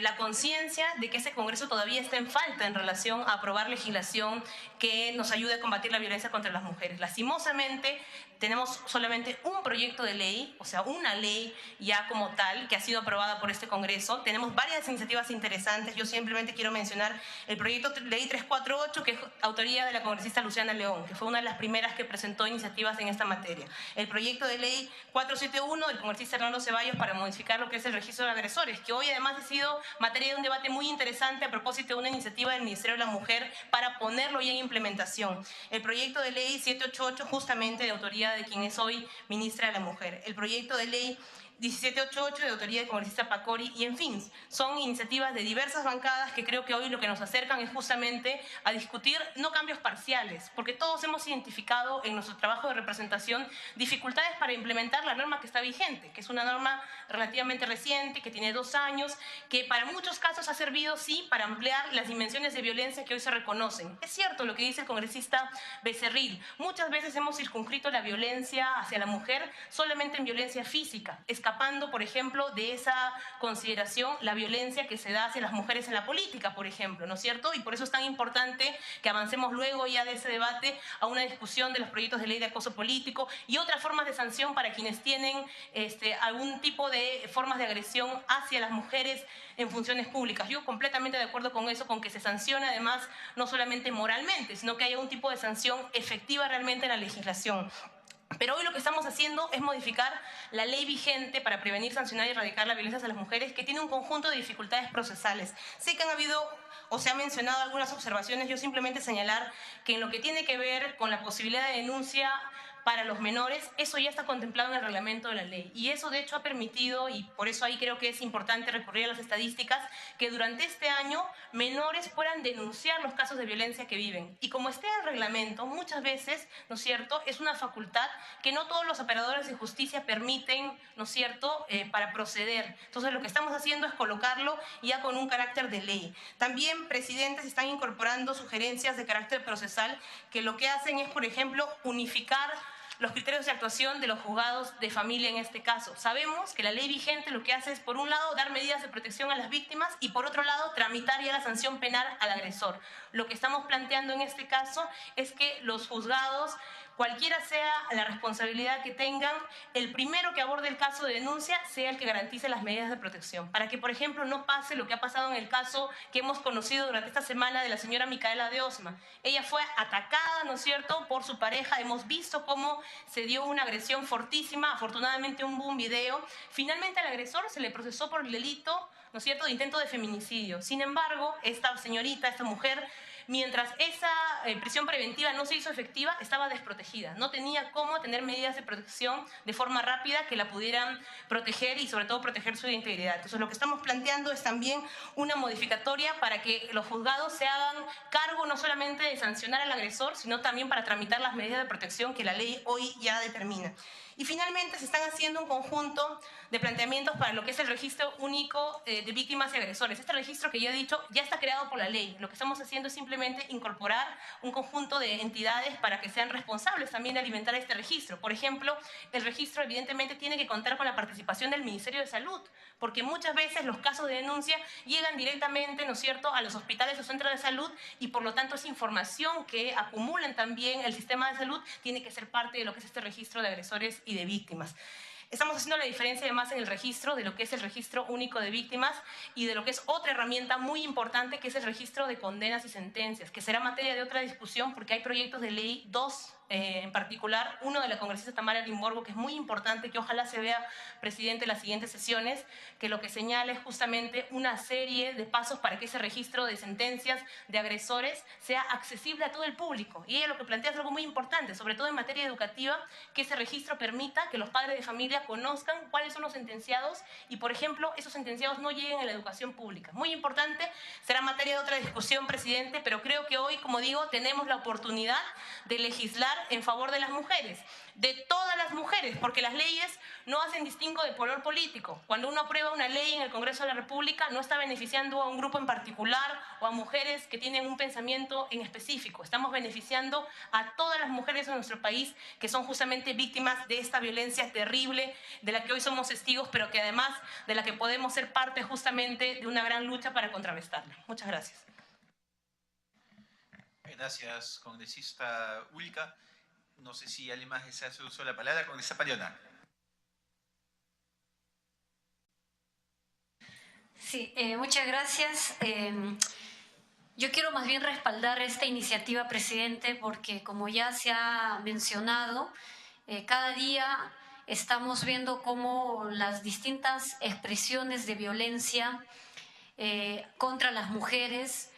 la conciencia de que ese Congreso todavía está en falta en relación a aprobar legislación que nos ayude a combatir la violencia contra las mujeres. Lastimosamente, tenemos solamente un proyecto de ley, o sea, una ley ya como tal, que ha sido aprobada por este Congreso. Tenemos varias iniciativas interesantes. Yo simplemente quiero mencionar el proyecto de ley 348, que es autoría de la congresista Luciana León, que fue una de las primeras que presentó iniciativas en esta materia. El proyecto de ley 471 del congresista Hernando Ceballos para modificar lo que es el registro de agresores, que hoy además ha sido materia de un debate muy interesante a propósito de una iniciativa del Ministerio de la Mujer para ponerlo ya en implementación. El proyecto de ley 788, justamente de autoría de quien es hoy ministra de la Mujer. El proyecto de ley 1788 de autoría del congresista Pacori, y en fin, son iniciativas de diversas bancadas que creo que hoy lo que nos acercan es justamente a discutir no cambios parciales, porque todos hemos identificado en nuestro trabajo de representación dificultades para implementar la norma que está vigente, que es una norma relativamente reciente, que tiene 2 años, que para muchos casos ha servido, sí, para ampliar las dimensiones de violencia que hoy se reconocen. Es cierto lo que dice el congresista Becerril, muchas veces hemos circunscrito la violencia hacia la mujer solamente en violencia física, escapando, por ejemplo, de esa consideración la violencia que se da hacia las mujeres en la política, por ejemplo, ¿no es cierto? Y por eso es tan importante que avancemos luego ya de ese debate a una discusión de los proyectos de ley de acoso político y otras formas de sanción para quienes tienen algún tipo de formas de agresión hacia las mujeres en funciones públicas. Yo completamente de acuerdo con eso, con que se sancione además no solamente moralmente, sino que haya un tipo de sanción efectiva realmente en la legislación. Pero hoy lo que estamos haciendo es modificar la ley vigente para prevenir, sancionar y erradicar la violencia hacia las mujeres, que tiene un conjunto de dificultades procesales. Sé que han habido o se han mencionado algunas observaciones. Yo simplemente señalar que en lo que tiene que ver con la posibilidad de denuncia para los menores, eso ya está contemplado en el reglamento de la ley. Y eso de hecho ha permitido, y por eso ahí creo que es importante recurrir a las estadísticas, que durante este año menores puedan denunciar los casos de violencia que viven. Y como esté en el reglamento, muchas veces, ¿no es cierto?, es una facultad que no todos los operadores de justicia permiten, ¿no es cierto?, para proceder. Entonces lo que estamos haciendo es colocarlo ya con un carácter de ley. También, presidente, se están incorporando sugerencias de carácter procesal que lo que hacen es, por ejemplo, unificar los criterios de actuación de los juzgados de familia en este caso. Sabemos que la ley vigente lo que hace es, por un lado, dar medidas de protección a las víctimas y, por otro lado, tramitar ya la sanción penal al agresor. Lo que estamos planteando en este caso es que los juzgados, cualquiera sea la responsabilidad que tengan, el primero que aborde el caso de denuncia sea el que garantice las medidas de protección. Para que, por ejemplo, no pase lo que ha pasado en el caso que hemos conocido durante esta semana de la señora Micaela de Osma. Ella fue atacada, ¿no es cierto?, por su pareja. Hemos visto cómo se dio una agresión fortísima. Afortunadamente hubo un video. Finalmente al agresor se le procesó por el delito, ¿no es cierto?, de intento de feminicidio. Sin embargo, esta señorita, esta mujer, mientras esa prisión preventiva no se hizo efectiva, estaba desprotegida. No tenía cómo tener medidas de protección de forma rápida que la pudieran proteger y sobre todo proteger su integridad. Entonces lo que estamos planteando es también una modificatoria para que los juzgados se hagan cargo no solamente de sancionar al agresor, sino también para tramitar las medidas de protección que la ley hoy ya determina. Y finalmente se están haciendo un conjunto de planteamientos para lo que es el registro único de víctimas y agresores. Este registro que ya he dicho ya está creado por la ley. Lo que estamos haciendo es simplemente incorporar un conjunto de entidades para que sean responsables también de alimentar este registro. Por ejemplo, el registro evidentemente tiene que contar con la participación del Ministerio de Salud, porque muchas veces los casos de denuncia llegan directamente, ¿no es cierto?, a los hospitales o centros de salud y por lo tanto esa información que acumulan también el sistema de salud tiene que ser parte de lo que es este registro de agresores y de víctimas. Estamos haciendo la diferencia además en el registro de lo que es el registro único de víctimas y de lo que es otra herramienta muy importante que es el registro de condenas y sentencias, que será materia de otra discusión porque hay proyectos de ley, dos en particular, uno de la congresista Tamara Limborgo, que es muy importante, que ojalá se vea, presidente, en las siguientes sesiones, que lo que señala es justamente una serie de pasos para que ese registro de sentencias de agresores sea accesible a todo el público. Y ella lo que plantea es algo muy importante, sobre todo en materia educativa, que ese registro permita que los padres de familia conozcan cuáles son los sentenciados y, por ejemplo, esos sentenciados no lleguen a la educación pública. Muy importante, será materia de otra discusión, presidente, pero creo que hoy, como digo, tenemos la oportunidad de legislar en favor de las mujeres, de todas las mujeres, porque las leyes no hacen distingo de color político. Cuando uno aprueba una ley en el Congreso de la República, no está beneficiando a un grupo en particular o a mujeres que tienen un pensamiento en específico. Estamos beneficiando a todas las mujeres de nuestro país que son justamente víctimas de esta violencia terrible de la que hoy somos testigos, pero que además de la que podemos ser parte justamente de una gran lucha para contrarrestarla. Muchas gracias. Gracias, congresista Ulca. No sé si alguien más desea hacer uso de la palabra. Congresista Pariona. Sí, muchas gracias. Yo quiero más bien respaldar esta iniciativa, presidente, porque como ya se ha mencionado, cada día estamos viendo cómo las distintas expresiones de violencia contra las mujeres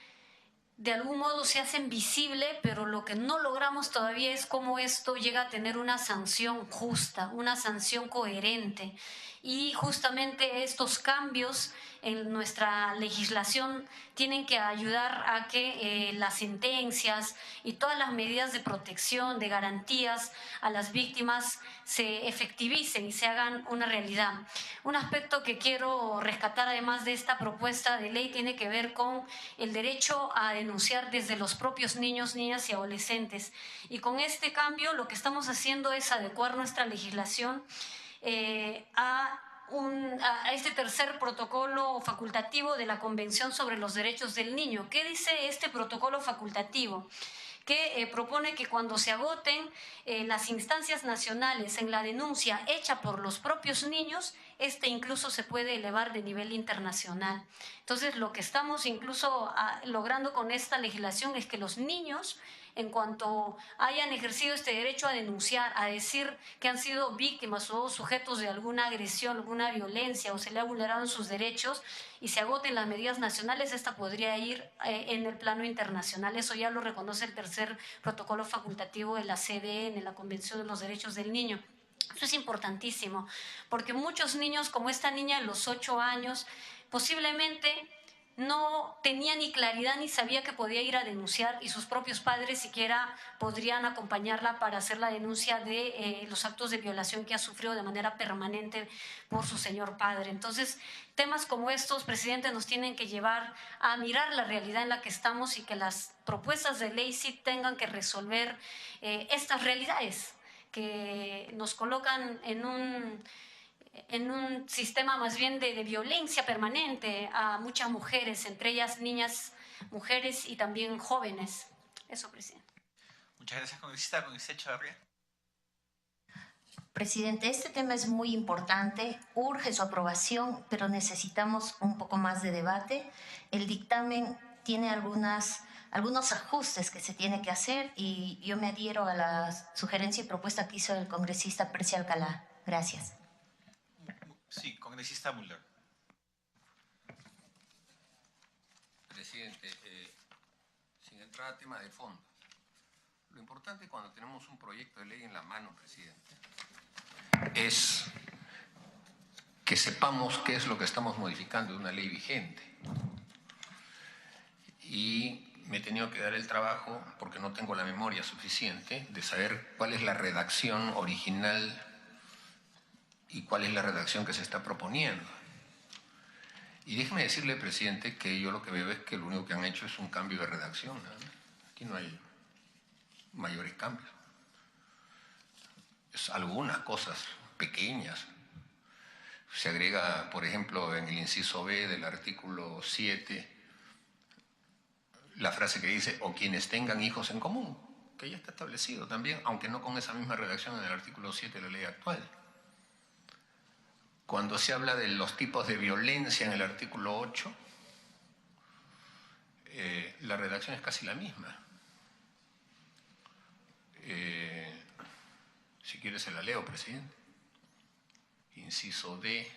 de algún modo se hacen visible, pero lo que no logramos todavía es cómo esto llega a tener una sanción justa, una sanción coherente. Y justamente estos cambios en nuestra legislación tienen que ayudar a que las sentencias y todas las medidas de protección, de garantías a las víctimas se efectivicen y se hagan una realidad. Un aspecto que quiero rescatar además de esta propuesta de ley tiene que ver con el derecho a denunciar desde los propios niños, niñas y adolescentes. Y con este cambio lo que estamos haciendo es adecuar nuestra legislación a este tercer protocolo facultativo de la Convención sobre los Derechos del Niño. ¿Qué dice este protocolo facultativo? Que propone que cuando se agoten las instancias nacionales en la denuncia hecha por los propios niños, incluso se puede elevar de nivel internacional. Entonces, lo que estamos incluso logrando con esta legislación es que los niños, en cuanto hayan ejercido este derecho a denunciar, a decir que han sido víctimas o sujetos de alguna agresión, alguna violencia o se le ha vulnerado en sus derechos y se agoten las medidas nacionales, esta podría ir en el plano internacional. Eso ya lo reconoce el tercer protocolo facultativo de la CDN, la Convención de los Derechos del Niño. Eso es importantísimo, porque muchos niños, como esta niña de los 8 años, posiblemente no tenía ni claridad ni sabía que podía ir a denunciar y sus propios padres siquiera podrían acompañarla para hacer la denuncia de los actos de violación que ha sufrido de manera permanente por su señor padre. Entonces, temas como estos, presidente, nos tienen que llevar a mirar la realidad en la que estamos y que las propuestas de ley sí tengan que resolver estas realidades que nos colocan en un sistema más bien de violencia permanente a muchas mujeres, entre ellas niñas, mujeres y también jóvenes. Eso, presidente. Muchas gracias, congresista. Congresista Echavarría. Presidente, este tema es muy importante, urge su aprobación, pero necesitamos un poco más de debate. El dictamen tiene algunos ajustes que se tiene que hacer y yo me adhiero a la sugerencia y propuesta que hizo el congresista Percy Alcalá. Gracias. Sí, congresista Mulder. Presidente, sin sin entrar a tema de fondo. Lo importante cuando tenemos un proyecto de ley en la mano, presidente, es que sepamos qué es lo que estamos modificando de una ley vigente. Y me he tenido que dar el trabajo, porque no tengo la memoria suficiente, de saber cuál es la redacción original y cuál es la redacción que se está proponiendo. Y déjeme decirle, presidente, que yo lo que veo es que lo único que han hecho es un cambio de redacción, ¿no? Aquí no hay mayores cambios. Es algunas cosas pequeñas. Se agrega, por ejemplo, en el inciso B del artículo 7, la frase que dice, o quienes tengan hijos en común, que ya está establecido también, aunque no con esa misma redacción en el artículo 7 de la ley actual. Cuando se habla de los tipos de violencia en el artículo 8, la redacción es casi la misma. Si quiere se la leo, presidente. Inciso D,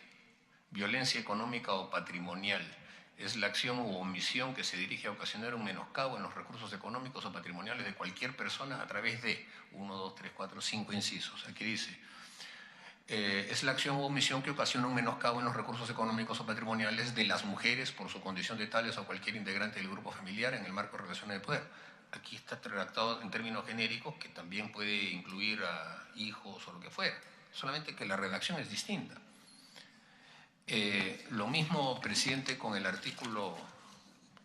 violencia económica o patrimonial. Es la acción u omisión que se dirige a ocasionar un menoscabo en los recursos económicos o patrimoniales de cualquier persona a través de 1, 2, 3, 4, 5 incisos. Aquí dice, es la acción u omisión que ocasiona un menoscabo en los recursos económicos o patrimoniales de las mujeres por su condición de tales o cualquier integrante del grupo familiar en el marco de relaciones de poder. Aquí está redactado en términos genéricos que también puede incluir a hijos o lo que fuera, solamente que la redacción es distinta. Lo mismo, presidente, con el artículo,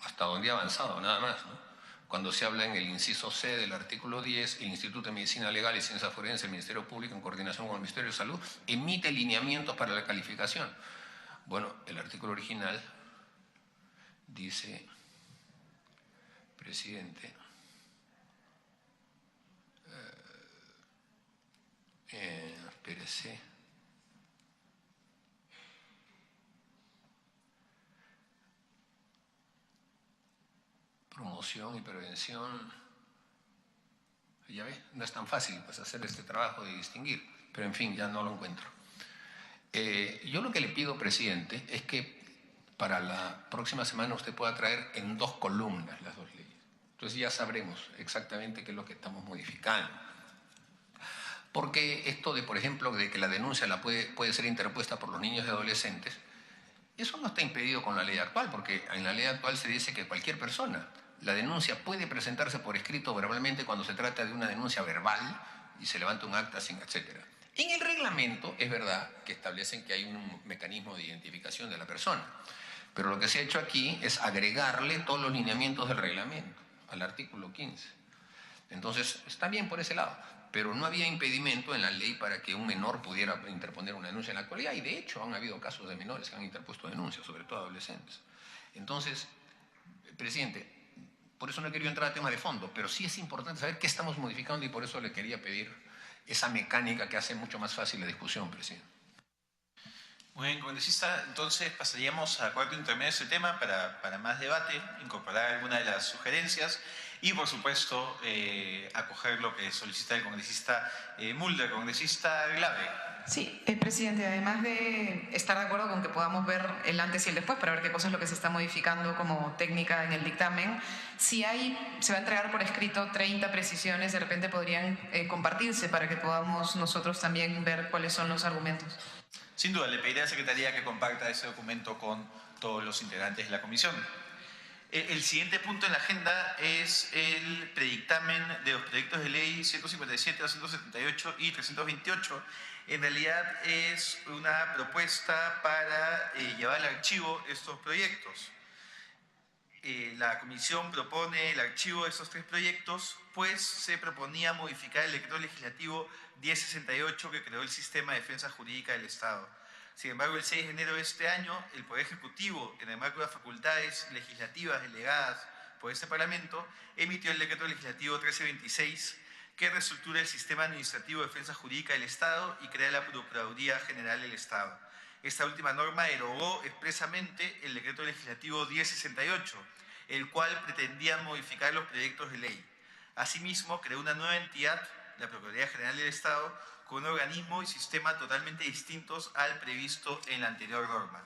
hasta donde ha avanzado, nada más, ¿no? Cuando se habla en el inciso C del artículo 10, el Instituto de Medicina Legal y Ciencia Forense, el Ministerio Público, en coordinación con el Ministerio de Salud, emite lineamientos para la calificación. Bueno, el artículo original dice, presidente, espérese. Promoción y prevención. Ya ves, no es tan fácil pues, hacer este trabajo de distinguir, pero en fin, ya no lo encuentro. Yo lo que le pido, presidente, es que para la próxima semana usted pueda traer en 2 columnas las 2 leyes. Entonces ya sabremos exactamente qué es lo que estamos modificando. Porque esto de, por ejemplo, de que la denuncia puede ser interpuesta por los niños y adolescentes, eso no está impedido con la ley actual, porque en la ley actual se dice que cualquier persona, la denuncia puede presentarse por escrito o verbalmente cuando se trata de una denuncia verbal y se levanta un acta, etc. En el reglamento es verdad que establecen que hay un mecanismo de identificación de la persona, pero lo que se ha hecho aquí es agregarle todos los lineamientos del reglamento al artículo 15. Entonces, está bien por ese lado, pero no había impedimento en la ley para que un menor pudiera interponer una denuncia en la actualidad, y de hecho han habido casos de menores que han interpuesto denuncias, sobre todo adolescentes. Entonces, presidente, por eso no he querido entrar a tema de fondo, pero sí es importante saber qué estamos modificando y por eso le quería pedir esa mecánica que hace mucho más fácil la discusión, presidente. Muy bien, congresista, entonces pasaríamos a cuarto intermedio de este tema para más debate, incorporar alguna de las sugerencias y, por supuesto, acoger lo que solicita el congresista Mulder. Congresista Glave. Sí, presidente, además de estar de acuerdo con que podamos ver el antes y el después para ver qué cosa es lo que se está modificando como técnica en el dictamen, si se va a entregar por escrito 30 precisiones, de repente podrían compartirse para que podamos nosotros también ver cuáles son los argumentos. Sin duda, le pediré a la Secretaría que comparta ese documento con todos los integrantes de la comisión. El siguiente punto en la agenda es el predictamen de los proyectos de ley 157, 278 y 328. En realidad es una propuesta para llevar al archivo estos proyectos. La comisión propone el archivo de estos 3 proyectos, pues se proponía modificar el decreto legislativo 1068 que creó el Sistema de Defensa Jurídica del Estado. Sin embargo, el 6 de enero de este año, el Poder Ejecutivo, en el marco de las facultades legislativas delegadas por este Parlamento, emitió el decreto legislativo 1326 que reestructura el Sistema Administrativo de Defensa Jurídica del Estado y crea la Procuraduría General del Estado. Esta última norma derogó expresamente el decreto legislativo 1068, el cual pretendía modificar los proyectos de ley. Asimismo, creó una nueva entidad, la Procuraduría General del Estado, con un organismo y sistema totalmente distintos al previsto en la anterior norma.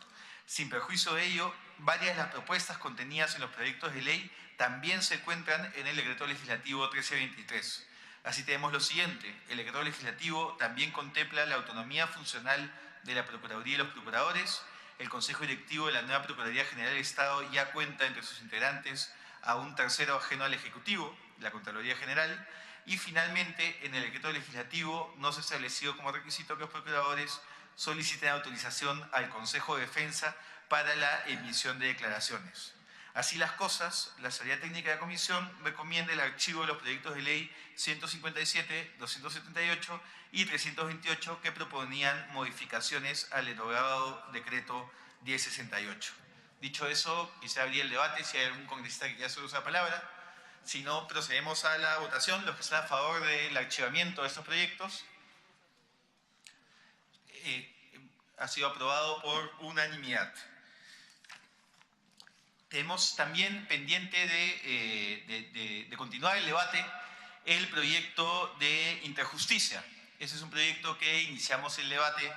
Sin perjuicio de ello, varias de las propuestas contenidas en los proyectos de ley también se encuentran en el Decreto Legislativo 1323. Así tenemos lo siguiente: el Decreto Legislativo también contempla la autonomía funcional de la Procuraduría y los procuradores. El Consejo Directivo de la nueva Procuraduría General del Estado ya cuenta entre sus integrantes a un tercero ajeno al Ejecutivo, la Contraloría General. Y finalmente, en el Decreto Legislativo no se ha establecido como requisito que los procuradores soliciten autorización al Consejo de Defensa para la emisión de declaraciones. Así las cosas, la Asesoría Técnica de la Comisión recomienda el archivo de los proyectos de ley 157, 278 y 328 que proponían modificaciones al elaborado decreto 1068. Dicho eso, quisiera abrir el debate si hay algún congresista que quiera hacer uso de la palabra. Si no, procedemos a la votación. Los que están a favor del archivamiento de estos proyectos, ha sido aprobado por unanimidad. Tenemos también pendiente de continuar el debate el proyecto de interjusticia. Ese es un proyecto que iniciamos el debate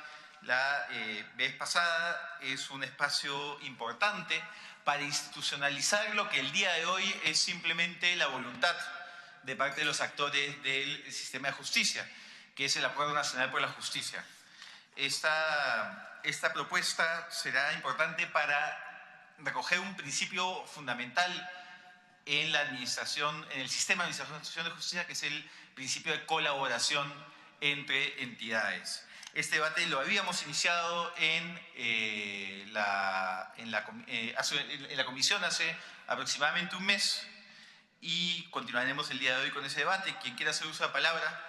la vez pasada. Es un espacio importante para institucionalizar lo que el día de hoy es simplemente la voluntad de parte de los actores del sistema de justicia, que es el Acuerdo Nacional por la Justicia. Esta propuesta será importante para recoger un principio fundamental en la administración, en el sistema de administración de justicia, que es el principio de colaboración entre entidades. Este debate lo habíamos iniciado en la comisión hace aproximadamente un mes y continuaremos el día de hoy con ese debate. Quien quiera hacer uso de la palabra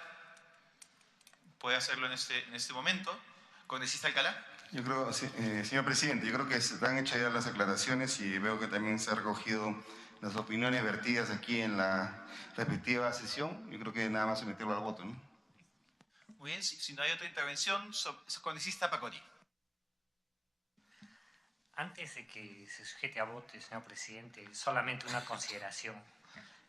puede hacerlo en este momento. ¿Congresista Alcalá? Yo creo, señor presidente, yo creo que se han hecho ya las aclaraciones y veo que también se han recogido las opiniones vertidas aquí en la respectiva sesión. Yo creo que nada más someterlo al voto, ¿no? Muy bien, si no hay otra intervención, congresista Pacori. Antes de que se sujete a voto, señor presidente, solamente una consideración.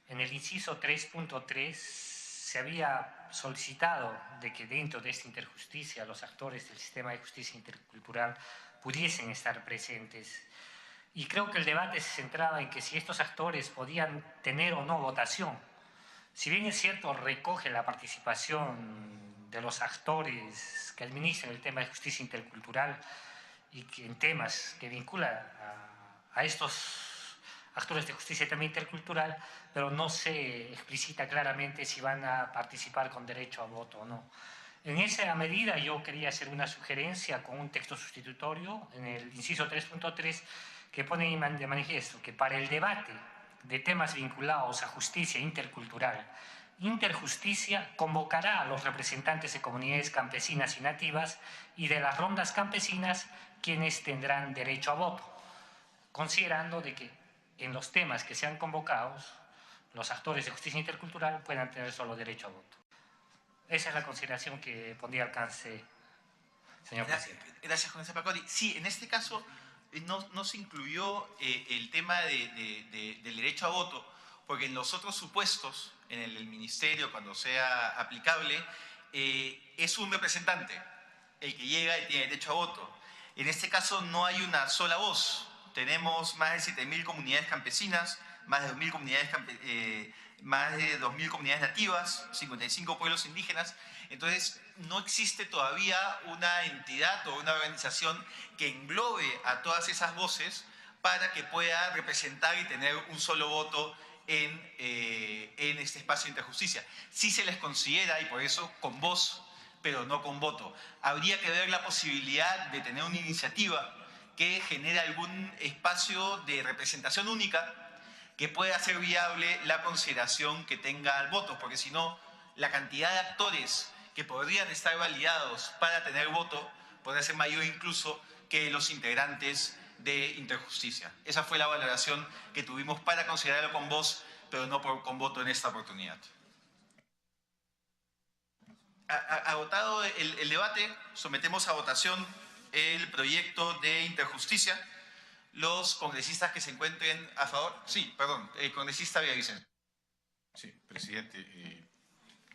En el inciso 3.3 se había solicitado de que dentro de esta interjusticia los actores del sistema de justicia intercultural pudiesen estar presentes. Y creo que el debate se centraba en que si estos actores podían tener o no votación. Si bien es cierto, recoge la participación de los actores que administran el tema de justicia intercultural y que en temas que vinculan a estos actores de justicia también intercultural, pero no se explicita claramente si van a participar con derecho a voto o no. En esa medida yo quería hacer una sugerencia con un texto sustitutorio en el inciso 3.3 que pone de manifiesto que para el debate de temas vinculados a justicia intercultural, Interjusticia convocará a los representantes de comunidades campesinas y nativas y de las rondas campesinas quienes tendrán derecho a voto, considerando de que en los temas que sean convocados, los actores de justicia intercultural puedan tener solo derecho a voto. Esa es la consideración que pondría al alcance, señor presidente. Gracias, congresista Pacori. Sí, en este caso no se incluyó el tema del derecho a voto, porque en los otros supuestos, en el ministerio, cuando sea aplicable, es un representante el que llega y tiene derecho a voto. En este caso no hay una sola voz. Tenemos más de 7.000 comunidades campesinas, más de 2.000 comunidades nativas, 55 pueblos indígenas. Entonces, no existe todavía una entidad o una organización que englobe a todas esas voces para que pueda representar y tener un solo voto en este espacio de interjusticia. Sí se les considera, y por eso con voz, pero no con voto. Habría que ver la posibilidad de tener una iniciativa que genere algún espacio de representación única que pueda hacer viable la consideración que tenga al voto, porque si no, la cantidad de actores que podrían estar validados para tener voto podría ser mayor incluso que los integrantes de Interjusticia. Esa fue la valoración que tuvimos para considerarlo con voz, pero no con voto en esta oportunidad. Agotado el debate, sometemos a votación el proyecto de Interjusticia. Los congresistas que se encuentren a favor... Sí, perdón, el congresista Villavicencio. Sí, presidente.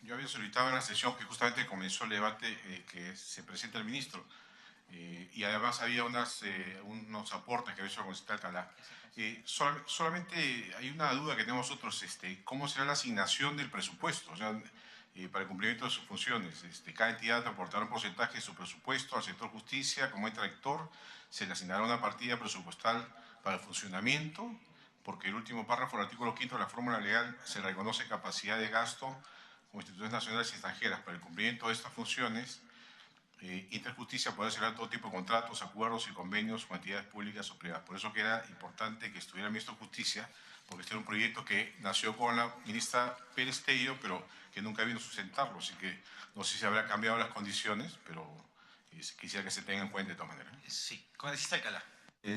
Yo había solicitado en la sesión que justamente comenzó el debate que se presenta el ministro. y además había unos aportes que había hecho la congresista Alcalá. Solamente hay una duda que tenemos nosotros, ¿cómo será la asignación del presupuesto? O sea, para el cumplimiento de sus funciones. Cada entidad aportará un porcentaje de su presupuesto al sector justicia como ente rector, se le asignará una partida presupuestal para el funcionamiento, porque el último párrafo del artículo 5 de la fórmula legal se reconoce capacidad de gasto como instituciones nacionales y extranjeras para el cumplimiento de estas funciones. Interjusticia podrá cerrar todo tipo de contratos, acuerdos y convenios con entidades públicas o privadas. Por eso que era importante que estuviera el ministro de Justicia, porque este era un proyecto que nació con la ministra Pérez Tello, pero que nunca vino a sustentarlo, así que no sé si habrá cambiado las condiciones, pero quisiera que se tenga en cuenta de todas maneras. Sí, congresista Alcalá.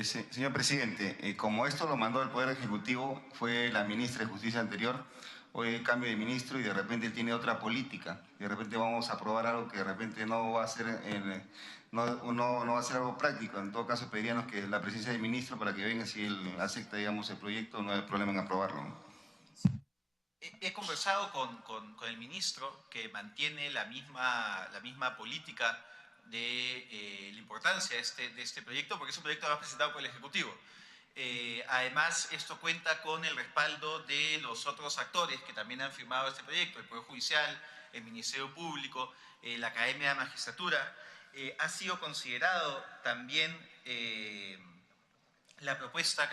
Señor presidente, como esto lo mandó el Poder Ejecutivo, fue la ministra de Justicia anterior, hoy hay cambio de ministro y de repente él tiene otra política. De repente vamos a aprobar algo que de repente no va a ser, no va a ser algo práctico. En todo caso, pediríamos que la presencia del ministro para que venga, si él acepta, digamos, el proyecto, no hay problema en aprobarlo, ¿no? He conversado con el ministro, que mantiene la misma política de la importancia de este proyecto, porque es un proyecto presentado por el Ejecutivo. Además, esto cuenta con el respaldo de los otros actores que también han firmado este proyecto, el Poder Judicial, el Ministerio Público, la Academia de Magistratura. Ha sido considerado también la propuesta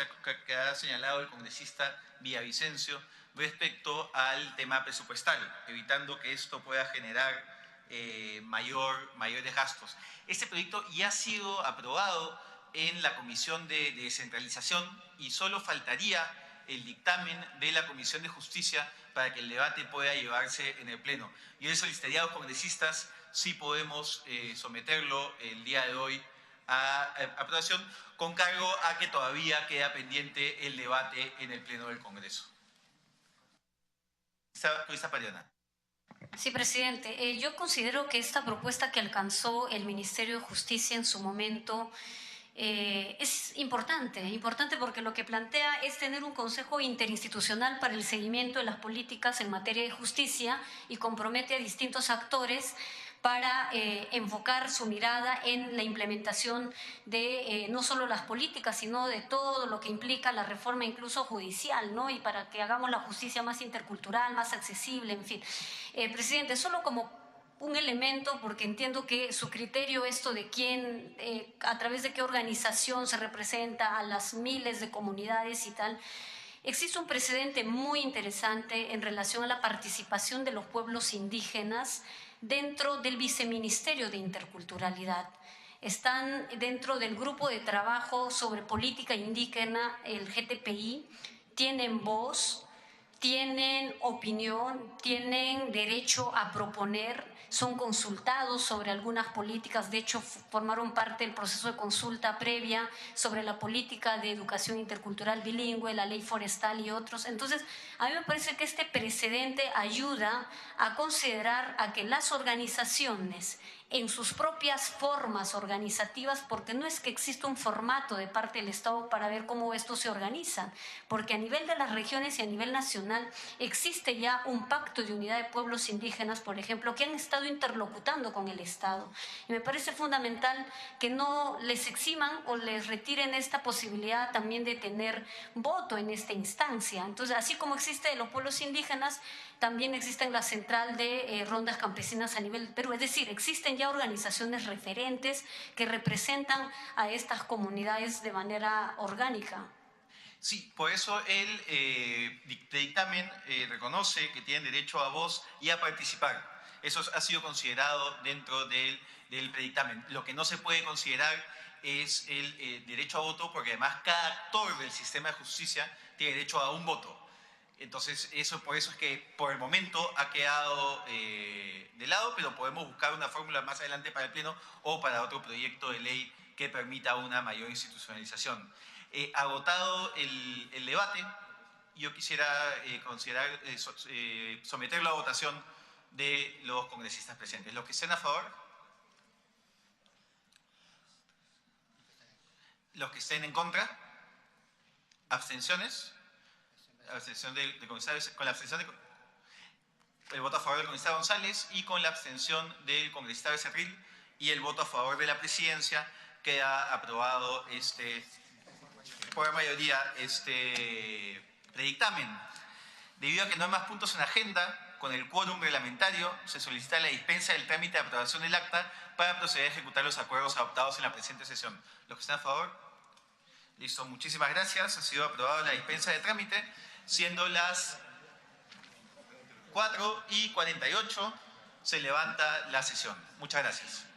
que ha señalado el congresista Villavicencio respecto al tema presupuestal, evitando que esto pueda generar mayores gastos. Este proyecto ya ha sido aprobado en la Comisión de Descentralización y solo faltaría el dictamen de la Comisión de Justicia para que el debate pueda llevarse en el Pleno. Yo le solicitaría a los congresistas si podemos someterlo el día de hoy a aprobación, con cargo a que todavía queda pendiente el debate en el Pleno del Congreso. Congresista Pariana. Sí, presidente. Yo considero que esta propuesta que alcanzó el Ministerio de Justicia en su momento es importante porque lo que plantea es tener un consejo interinstitucional para el seguimiento de las políticas en materia de justicia y compromete a distintos actores para enfocar su mirada en la implementación de no solo las políticas, sino de todo lo que implica la reforma incluso judicial, ¿no? Y para que hagamos la justicia más intercultural, más accesible, en fin. Presidente, solo como un elemento, porque entiendo que su criterio, esto de quién, a través de qué organización se representa a las miles de comunidades y tal, existe un precedente muy interesante en relación a la participación de los pueblos indígenas dentro del Viceministerio de Interculturalidad. Están dentro del grupo de trabajo sobre política indígena, el GTPI, tienen voz, tienen opinión, tienen derecho a proponer, son consultados sobre algunas políticas, de hecho formaron parte del proceso de consulta previa sobre la política de educación intercultural bilingüe, la ley forestal y otros. Entonces, a mí me parece que este precedente ayuda a considerar a que las organizaciones en sus propias formas organizativas, porque no es que exista un formato de parte del Estado para ver cómo esto se organiza, porque a nivel de las regiones y a nivel nacional existe ya un pacto de unidad de pueblos indígenas, por ejemplo, que han estado interlocutando con el Estado. Y me parece fundamental que no les eximan o les retiren esta posibilidad también de tener voto en esta instancia. Entonces, así como existe de los pueblos indígenas, también existe en la central de rondas campesinas a nivel del Perú. Es decir, existen ya organizaciones referentes que representan a estas comunidades de manera orgánica. Sí, por eso el dictamen reconoce que tienen derecho a voz y a participar. Eso ha sido considerado dentro del predictamen. Lo que no se puede considerar es el derecho a voto, porque además cada actor del sistema de justicia tiene derecho a un voto. Entonces, por eso es que por el momento ha quedado de lado, pero podemos buscar una fórmula más adelante para el Pleno o para otro proyecto de ley que permita una mayor institucionalización. Agotado el debate, yo quisiera someterlo a votación de los congresistas presentes. Los que estén a favor, los que estén en contra, abstenciones. Abstención del congresista, con la abstención el voto a favor del congresista González y con la abstención del congresista Becerril, y el voto a favor de la presidencia, queda aprobado por mayoría este predictamen. Debido a que no hay más puntos en agenda, con el quórum reglamentario se solicita la dispensa del trámite de aprobación del acta para proceder a ejecutar los acuerdos adoptados en la presente sesión. ¿Los que están a favor? Listo, muchísimas gracias. Ha sido aprobada la dispensa de trámite, siendo las 4:48, se levanta la sesión. Muchas gracias.